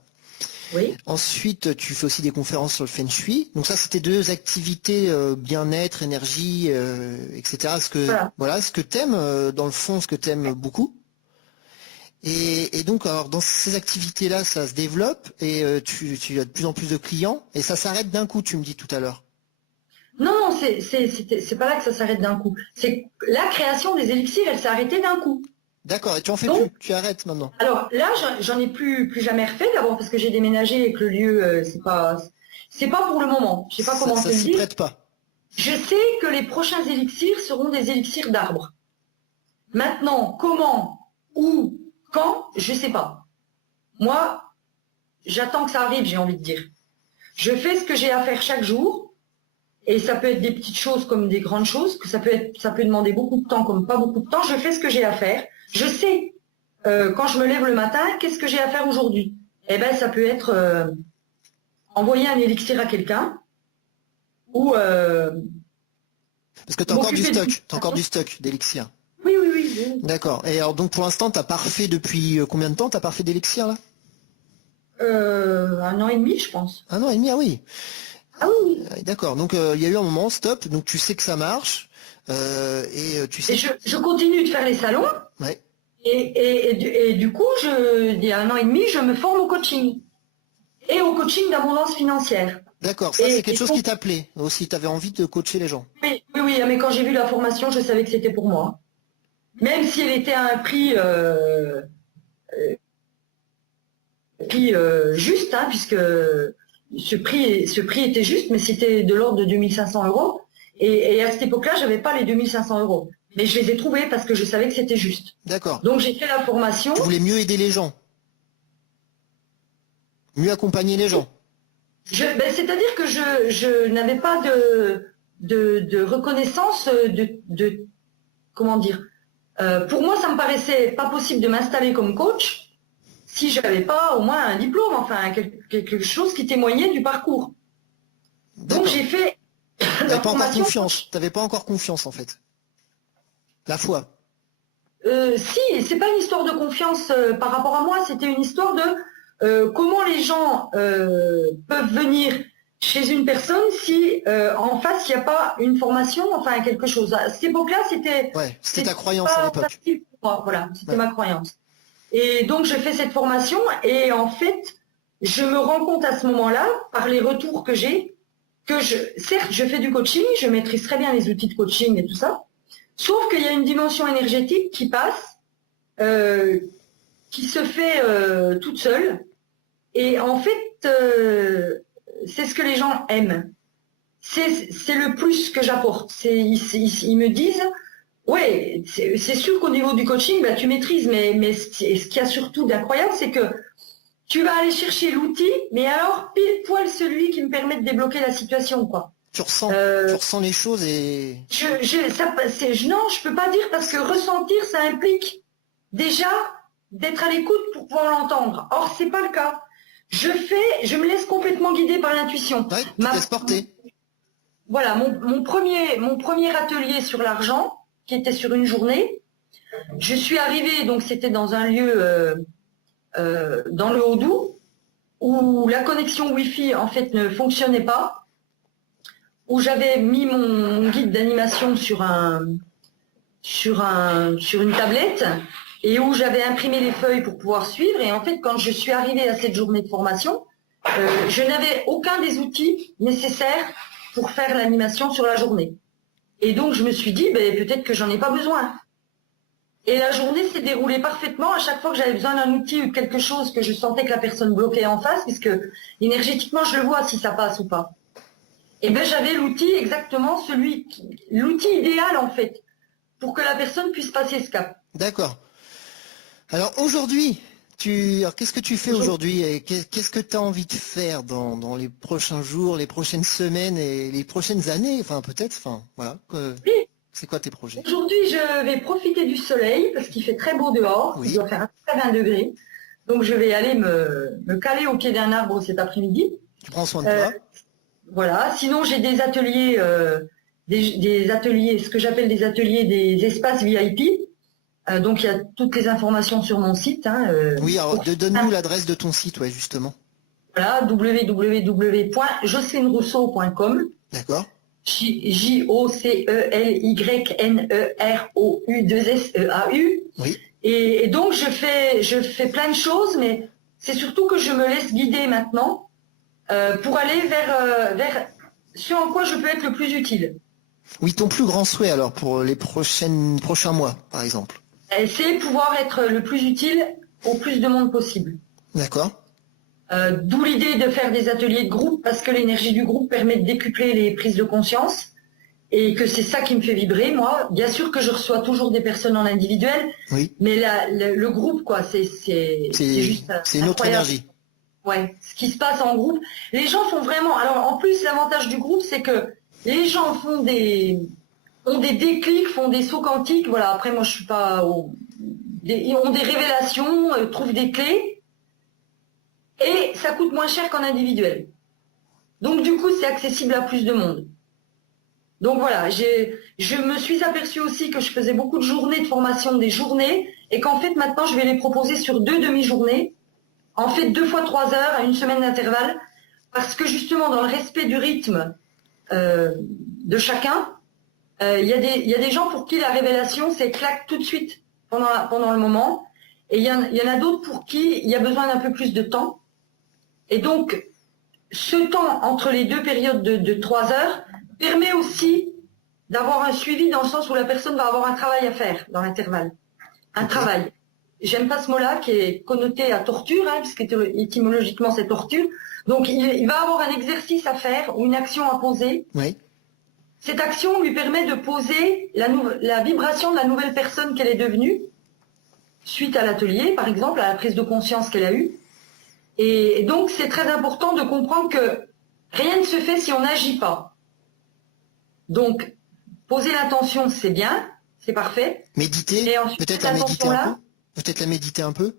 Oui. Ensuite, tu fais aussi des conférences sur le Feng Shui. Donc ça, c'était 2 activités bien-être, énergie, etc. Ce que t'aimes, dans le fond, ce que t'aimes beaucoup. Et donc, alors, dans ces activités-là, ça se développe et tu as de plus en plus de clients et ça s'arrête d'un coup, tu me dis tout à l'heure. Non, c'est pas là que ça s'arrête d'un coup. C'est la création des élixirs, elle s'est arrêtée d'un coup. D'accord, et tu en fais plus, tu arrêtes maintenant. Alors là, j'en ai plus jamais refait, d'abord parce que j'ai déménagé et que le lieu, c'est pas pour le moment. Je sais pas comment ça s'y prête pas. Je sais que les prochains élixirs seront des élixirs d'arbres. Maintenant, comment, où, quand, je sais pas. Moi, j'attends que ça arrive, j'ai envie de dire. Je fais ce que j'ai à faire chaque jour, et ça peut être des petites choses comme des grandes choses, que ça peut demander beaucoup de temps comme pas beaucoup de temps. Je fais ce que j'ai à faire. Je sais, quand je me lève le matin, qu'est-ce que j'ai à faire aujourd'hui? Eh ben, ça peut être envoyer un élixir à quelqu'un, ou... Parce que tu as encore du stock d'élixir. Oui. D'accord. Et alors donc pour l'instant, tu n'as pas refait depuis combien de temps? Tu n'as pas refait d'élixir là? 1 an et demi, je pense. 1 an et demi, ah oui. Ah oui. D'accord. Donc il y a eu un moment, stop. Donc tu sais que ça marche. Et tu sais. Et je continue de faire les salons. Ouais. Et du coup, il y a 1 an et demi, je me forme au coaching. Et au coaching d'abondance financière. D'accord, ça c'est quelque chose qui t'appelait aussi, tu avais envie de coacher les gens. Oui, mais quand j'ai vu la formation, je savais que c'était pour moi. Même si elle était à un prix juste, hein, puisque ce prix était juste, mais c'était de l'ordre de 2500 €. Et à cette époque-là, j'avais pas les 2500 €. Mais je les ai trouvés parce que je savais que c'était juste. D'accord. Donc j'ai fait la formation. Tu voulais mieux aider les gens, mieux accompagner les gens. C'est-à-dire que je n'avais pas de reconnaissance comment dire, Pour moi, ça me paraissait pas possible de m'installer comme coach si j'avais pas au moins un diplôme, enfin quelque chose qui témoignait du parcours. Donc j'ai fait la formation. Tu n'avais pas encore confiance en fait. La foi. Si, c'est pas une histoire de confiance par rapport à moi, c'était une histoire de comment les gens peuvent venir chez une personne si en face il n'y a pas une formation, enfin quelque chose. À cette époque-là, c'était ta croyance à l'époque. Voilà, c'était ma croyance. Et donc je fais cette formation et en fait, je me rends compte à ce moment-là, par les retours que j'ai, que certes, je fais du coaching, je maîtrise très bien les outils de coaching et tout ça, sauf qu'il y a une dimension énergétique qui passe, qui se fait toute seule. Et en fait, c'est ce que les gens aiment. C'est le plus que j'apporte. Ils me disent, ouais, c'est sûr qu'au niveau du coaching, bah, tu maîtrises, mais ce qu'il y a surtout d'incroyable, c'est que tu vas aller chercher l'outil, mais alors pile poil celui qui me permet de débloquer la situation, quoi. Tu ressens les choses et... Non, je peux pas dire parce que ressentir, ça implique déjà d'être à l'écoute pour pouvoir l'entendre. Or, c'est pas le cas. Je me laisse complètement guider par l'intuition. Ouais, tu te laisses porter. Voilà, mon premier atelier sur l'argent, qui était sur une journée, je suis arrivée, donc c'était dans un lieu dans le Haut-Doubs, où la connexion Wi-Fi en fait ne fonctionnait pas, où j'avais mis mon guide d'animation sur une tablette et où j'avais imprimé les feuilles pour pouvoir suivre. Et en fait, quand je suis arrivée à cette journée de formation, je n'avais aucun des outils nécessaires pour faire l'animation sur la journée. Et donc, je me suis dit, peut-être que j'en ai pas besoin. Et la journée s'est déroulée parfaitement. À chaque fois que j'avais besoin d'un outil ou quelque chose que je sentais que la personne bloquait en face, puisque énergétiquement, je le vois si ça passe ou pas. Et j'avais l'outil exactement l'outil idéal en fait, pour que la personne puisse passer ce cap. D'accord. Alors aujourd'hui, qu'est-ce que tu fais aujourd'hui et qu'est-ce que tu as envie de faire dans les prochains jours, les prochaines semaines et les prochaines années, enfin peut-être, voilà. Oui. C'est quoi tes projets? Aujourd'hui, je vais profiter du soleil parce qu'il fait très beau dehors. Oui. Il doit faire à 20 degrés. Donc je vais aller me caler au pied d'un arbre cet après-midi. Tu prends soin de toi. Voilà. Sinon, j'ai des ateliers, des ateliers, ce que j'appelle des ateliers des espaces VIP. Donc il y a toutes les informations sur mon site. Oui, alors donne-nous l'adresse de ton site, ouais, justement. Voilà, www.jocelynerousseau.com. D'accord. JOCELYNEROU2SEAU. Oui. Et donc je fais plein de choses, mais c'est surtout que je me laisse guider maintenant pour aller vers ce en quoi je peux être le plus utile. Oui, ton plus grand souhait alors pour les prochains mois, par exemple. C'est pouvoir être le plus utile au plus de monde possible. D'accord. D'où l'idée de faire des ateliers de groupe, parce que l'énergie du groupe permet de décupler les prises de conscience et que c'est ça qui me fait vibrer, moi. Bien sûr que je reçois toujours des personnes en individuel, oui. Mais le groupe, quoi, c'est juste c'est une autre énergie. Ouais, ce qui se passe en groupe. Les gens font vraiment... Alors, en plus, l'avantage du groupe, c'est que les gens ont des déclics, font des sauts quantiques. Voilà, après, moi, je suis pas... Ils ont des révélations, trouvent des clés. Et ça coûte moins cher qu'en individuel. Donc, du coup, c'est accessible à plus de monde. Donc, voilà, je me suis aperçue aussi que je faisais beaucoup de journées de formation, des journées, et qu'en fait, maintenant, je vais les proposer sur 2 demi-journées. En fait, 2 fois 3 heures à une semaine d'intervalle, parce que justement, dans le respect du rythme de chacun, il y a des gens pour qui la révélation, c'est claque tout de suite pendant le moment, et il y en a d'autres pour qui il y a besoin d'un peu plus de temps. Et donc, ce temps entre les 2 périodes de 3 heures permet aussi d'avoir un suivi dans le sens où la personne va avoir un travail à faire dans l'intervalle. Un travail. J'aime pas ce mot-là qui est connoté à torture, puisque étymologiquement c'est torture. Donc il va avoir un exercice à faire ou une action à poser. Oui. Cette action lui permet de poser la vibration de la nouvelle personne qu'elle est devenue, suite à l'atelier, par exemple, à la prise de conscience qu'elle a eue. Et donc c'est très important de comprendre que rien ne se fait si on n'agit pas. Donc poser l'intention, c'est bien, c'est parfait. Méditer, Et ensuite, peut-être cette la méditer un attention-là, peu. Peut-être la méditer un peu.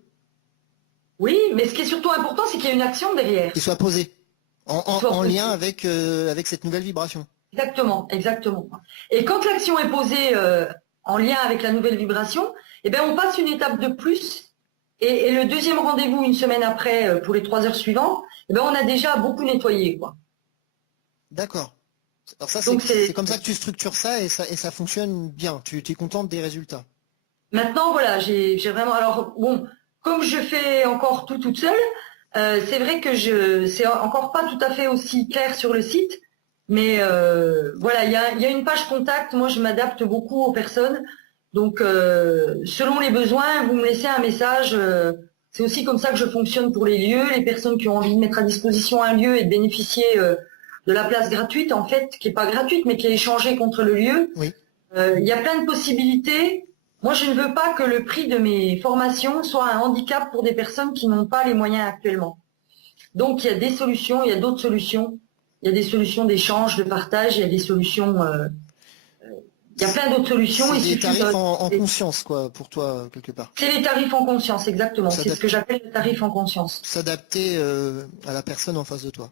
oui, mais ce qui est surtout important, c'est qu'il y a une action derrière. Qu'il soit posé. Soit En posé. lien avec, avec cette nouvelle vibration. Exactement, exactement. Et quand l'action est posée en lien avec la nouvelle vibration, eh ben, on passe une étape de plus. Et le deuxième rendez-vous, une semaine après, pour les 3 heures suivantes, eh ben, on a déjà beaucoup nettoyé, quoi. D'accord. Alors ça, Donc c'est comme ça que tu structures ça et ça fonctionne bien. Tu es contente des résultats. maintenant, voilà, j'ai vraiment. Alors bon, comme je fais encore tout toute seule, c'est vrai que c'est encore pas tout à fait aussi clair sur le site, mais voilà, il y a une page contact. Moi, je m'adapte beaucoup aux personnes, donc selon les besoins, vous me laissez un message. C'est aussi comme ça que je fonctionne pour les lieux, les personnes qui ont envie de mettre à disposition un lieu et de bénéficier de la place gratuite, en fait, qui est pas gratuite, mais qui est échangée contre le lieu. Oui. Il y a plein de possibilités. Moi, je ne veux pas que le prix de mes formations soit un handicap pour des personnes qui n'ont pas les moyens actuellement. Donc, il y a des solutions, il y a d'autres solutions. Il y a des solutions d'échange, de partage, il y a des solutions... il y a plein d'autres solutions. C'est Il des suffit tarifs en conscience, quoi, pour toi, quelque part. C'est les tarifs en conscience, exactement. C'est ce que j'appelle les tarifs en conscience. S'adapter à la personne en face de toi.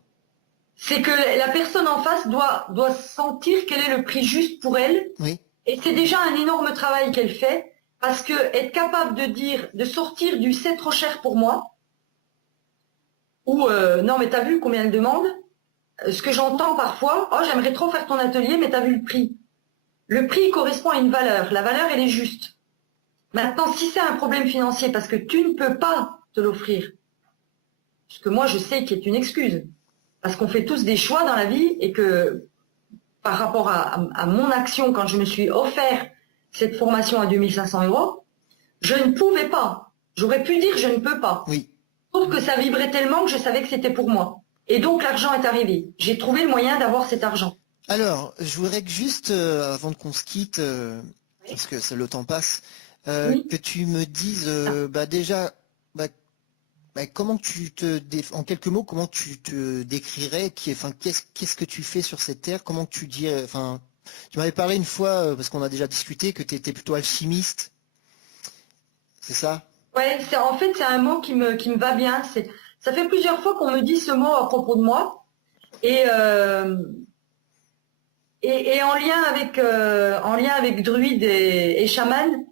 C'est que la personne en face doit sentir quel est le prix juste pour elle. Oui. Et c'est déjà un énorme travail qu'elle fait, parce que être capable de sortir du c'est trop cher pour moi, ou non mais t'as vu combien elle demande, ce que j'entends parfois, oh j'aimerais trop faire ton atelier, mais t'as vu le prix. Le prix correspond à une valeur, la valeur elle est juste. Maintenant, si c'est un problème financier, parce que tu ne peux pas te l'offrir, ce que moi je sais qu'il est une excuse, parce qu'on fait tous des choix dans la vie, et que par rapport à mon action, quand je me suis offert cette formation à 2500 €, je ne pouvais pas. J'aurais pu dire je ne peux pas. Oui. Sauf que ça vibrait tellement que je savais que c'était pour moi. Et donc l'argent est arrivé. J'ai trouvé le moyen d'avoir cet argent. Alors, je voudrais que juste, avant qu'on se quitte, Oui. parce que le temps passe, Oui. que tu me dises déjà, comment en quelques mots, comment tu te décrirais, qu'est-ce que tu fais sur cette terre, comment tu dis, tu m'avais parlé une fois, parce qu'on a déjà discuté, que tu étais plutôt alchimiste, c'est ça? Ouais, en fait c'est un mot qui me va bien. Ça fait plusieurs fois qu'on me dit ce mot à propos de moi. Et en lien avec druide et chaman,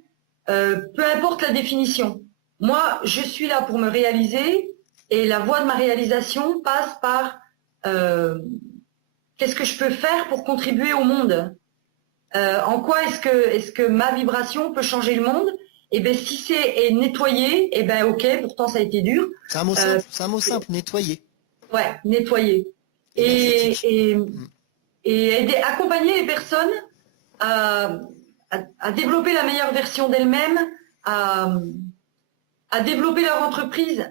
peu importe la définition. Moi, je suis là pour me réaliser, et la voie de ma réalisation passe par qu'est-ce que je peux faire pour contribuer au monde. En quoi est-ce que ma vibration peut changer le monde? Et ben si c'est nettoyer, et ben ok, pourtant ça a été dur. C'est un mot simple, nettoyer. Ouais, nettoyer. Et accompagner les personnes à développer la meilleure version d'elles-mêmes, à développer leur entreprise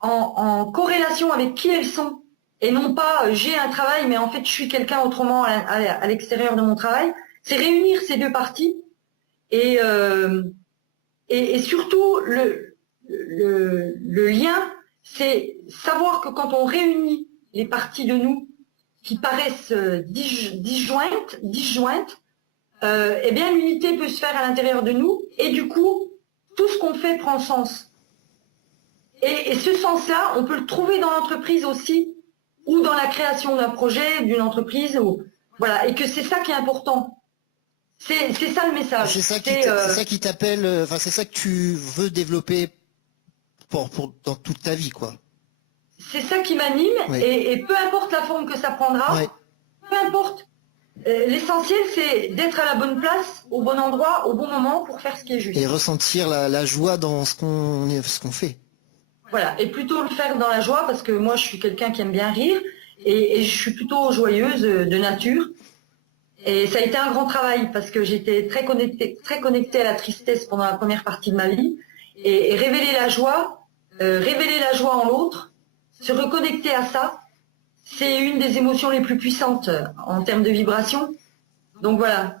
en corrélation avec qui elles sont, et non pas j'ai un travail, mais en fait je suis quelqu'un autrement à l'extérieur de mon travail. C'est réunir ces deux parties, et surtout le lien, c'est savoir que quand on réunit les parties de nous qui paraissent disjointes, eh bien l'unité peut se faire à l'intérieur de nous, et du coup, tout ce qu'on fait prend sens. Et ce sens-là, on peut le trouver dans l'entreprise aussi, ou dans la création d'un projet, d'une entreprise, voilà, et que c'est ça qui est important. C'est ça le message. C'est ça qui t'appelle, c'est ça que tu veux développer dans toute ta vie, quoi. C'est ça qui m'anime, oui. et peu importe la forme que ça prendra, oui. Peu importe. L'essentiel, c'est d'être à la bonne place, au bon endroit, au bon moment, pour faire ce qui est juste. Et ressentir la joie dans ce qu'on fait. Voilà, et plutôt le faire dans la joie, parce que moi, je suis quelqu'un qui aime bien rire, et je suis plutôt joyeuse de nature. Et ça a été un grand travail, parce que j'étais très connectée à la tristesse pendant la première partie de ma vie, et révéler la joie en l'autre, se reconnecter à ça, c'est une des émotions les plus puissantes en termes de vibration. Donc voilà,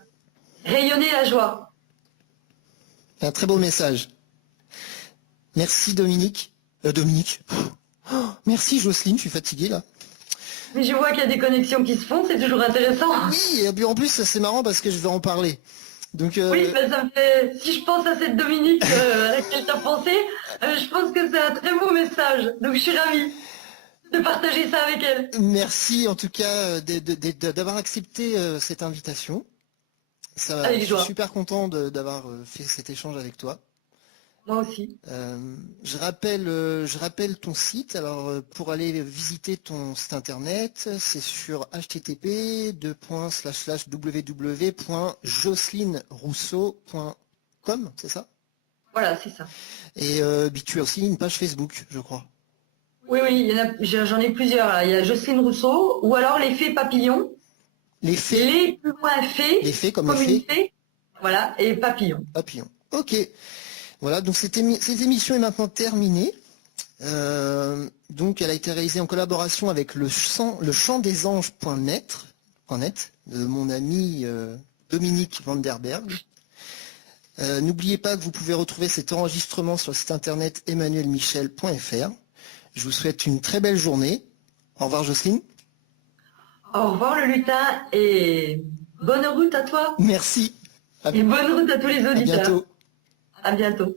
rayonner la joie. Un très beau message. Merci Dominique. Merci Jocelyne, je suis fatigué là. Mais je vois qu'il y a des connexions qui se font, c'est toujours intéressant. Oui, et puis en plus c'est marrant parce que je vais en parler. Donc, Oui, ben, ça me fait. Si je pense à cette Dominique à laquelle tu as pensé, je pense que c'est un très beau message. Donc je suis ravie de partager ça avec elle. merci en tout cas d'avoir accepté cette invitation. Je Avec suis joie. super content d'avoir fait cet échange avec toi. Moi aussi. Je rappelle ton site. Alors, pour aller visiter ton site internet, c'est sur http://www.jocelynerousseau.com, c'est ça? Voilà, c'est ça. Et puis tu as aussi une page Facebook, je crois. Oui, oui, j'en ai plusieurs là. Il y a Jocelyne Rousseau, ou alors les fées papillons, Les fées, les plus loin les fées, fées comme les comme une fées, fée, voilà, et papillons. papillons. Ok. Voilà, donc cette émission est maintenant terminée. Donc elle a été réalisée en collaboration avec le chantdesanges.net de mon ami Dominique Vanderberg. N'oubliez pas que vous pouvez retrouver cet enregistrement sur le site internet emmanuelmichel.fr. Je vous souhaite une très belle journée. Au revoir Jocelyne. Au revoir le lutin et bonne route à toi Merci. et bonne route à tous les À auditeurs. bientôt. À bientôt.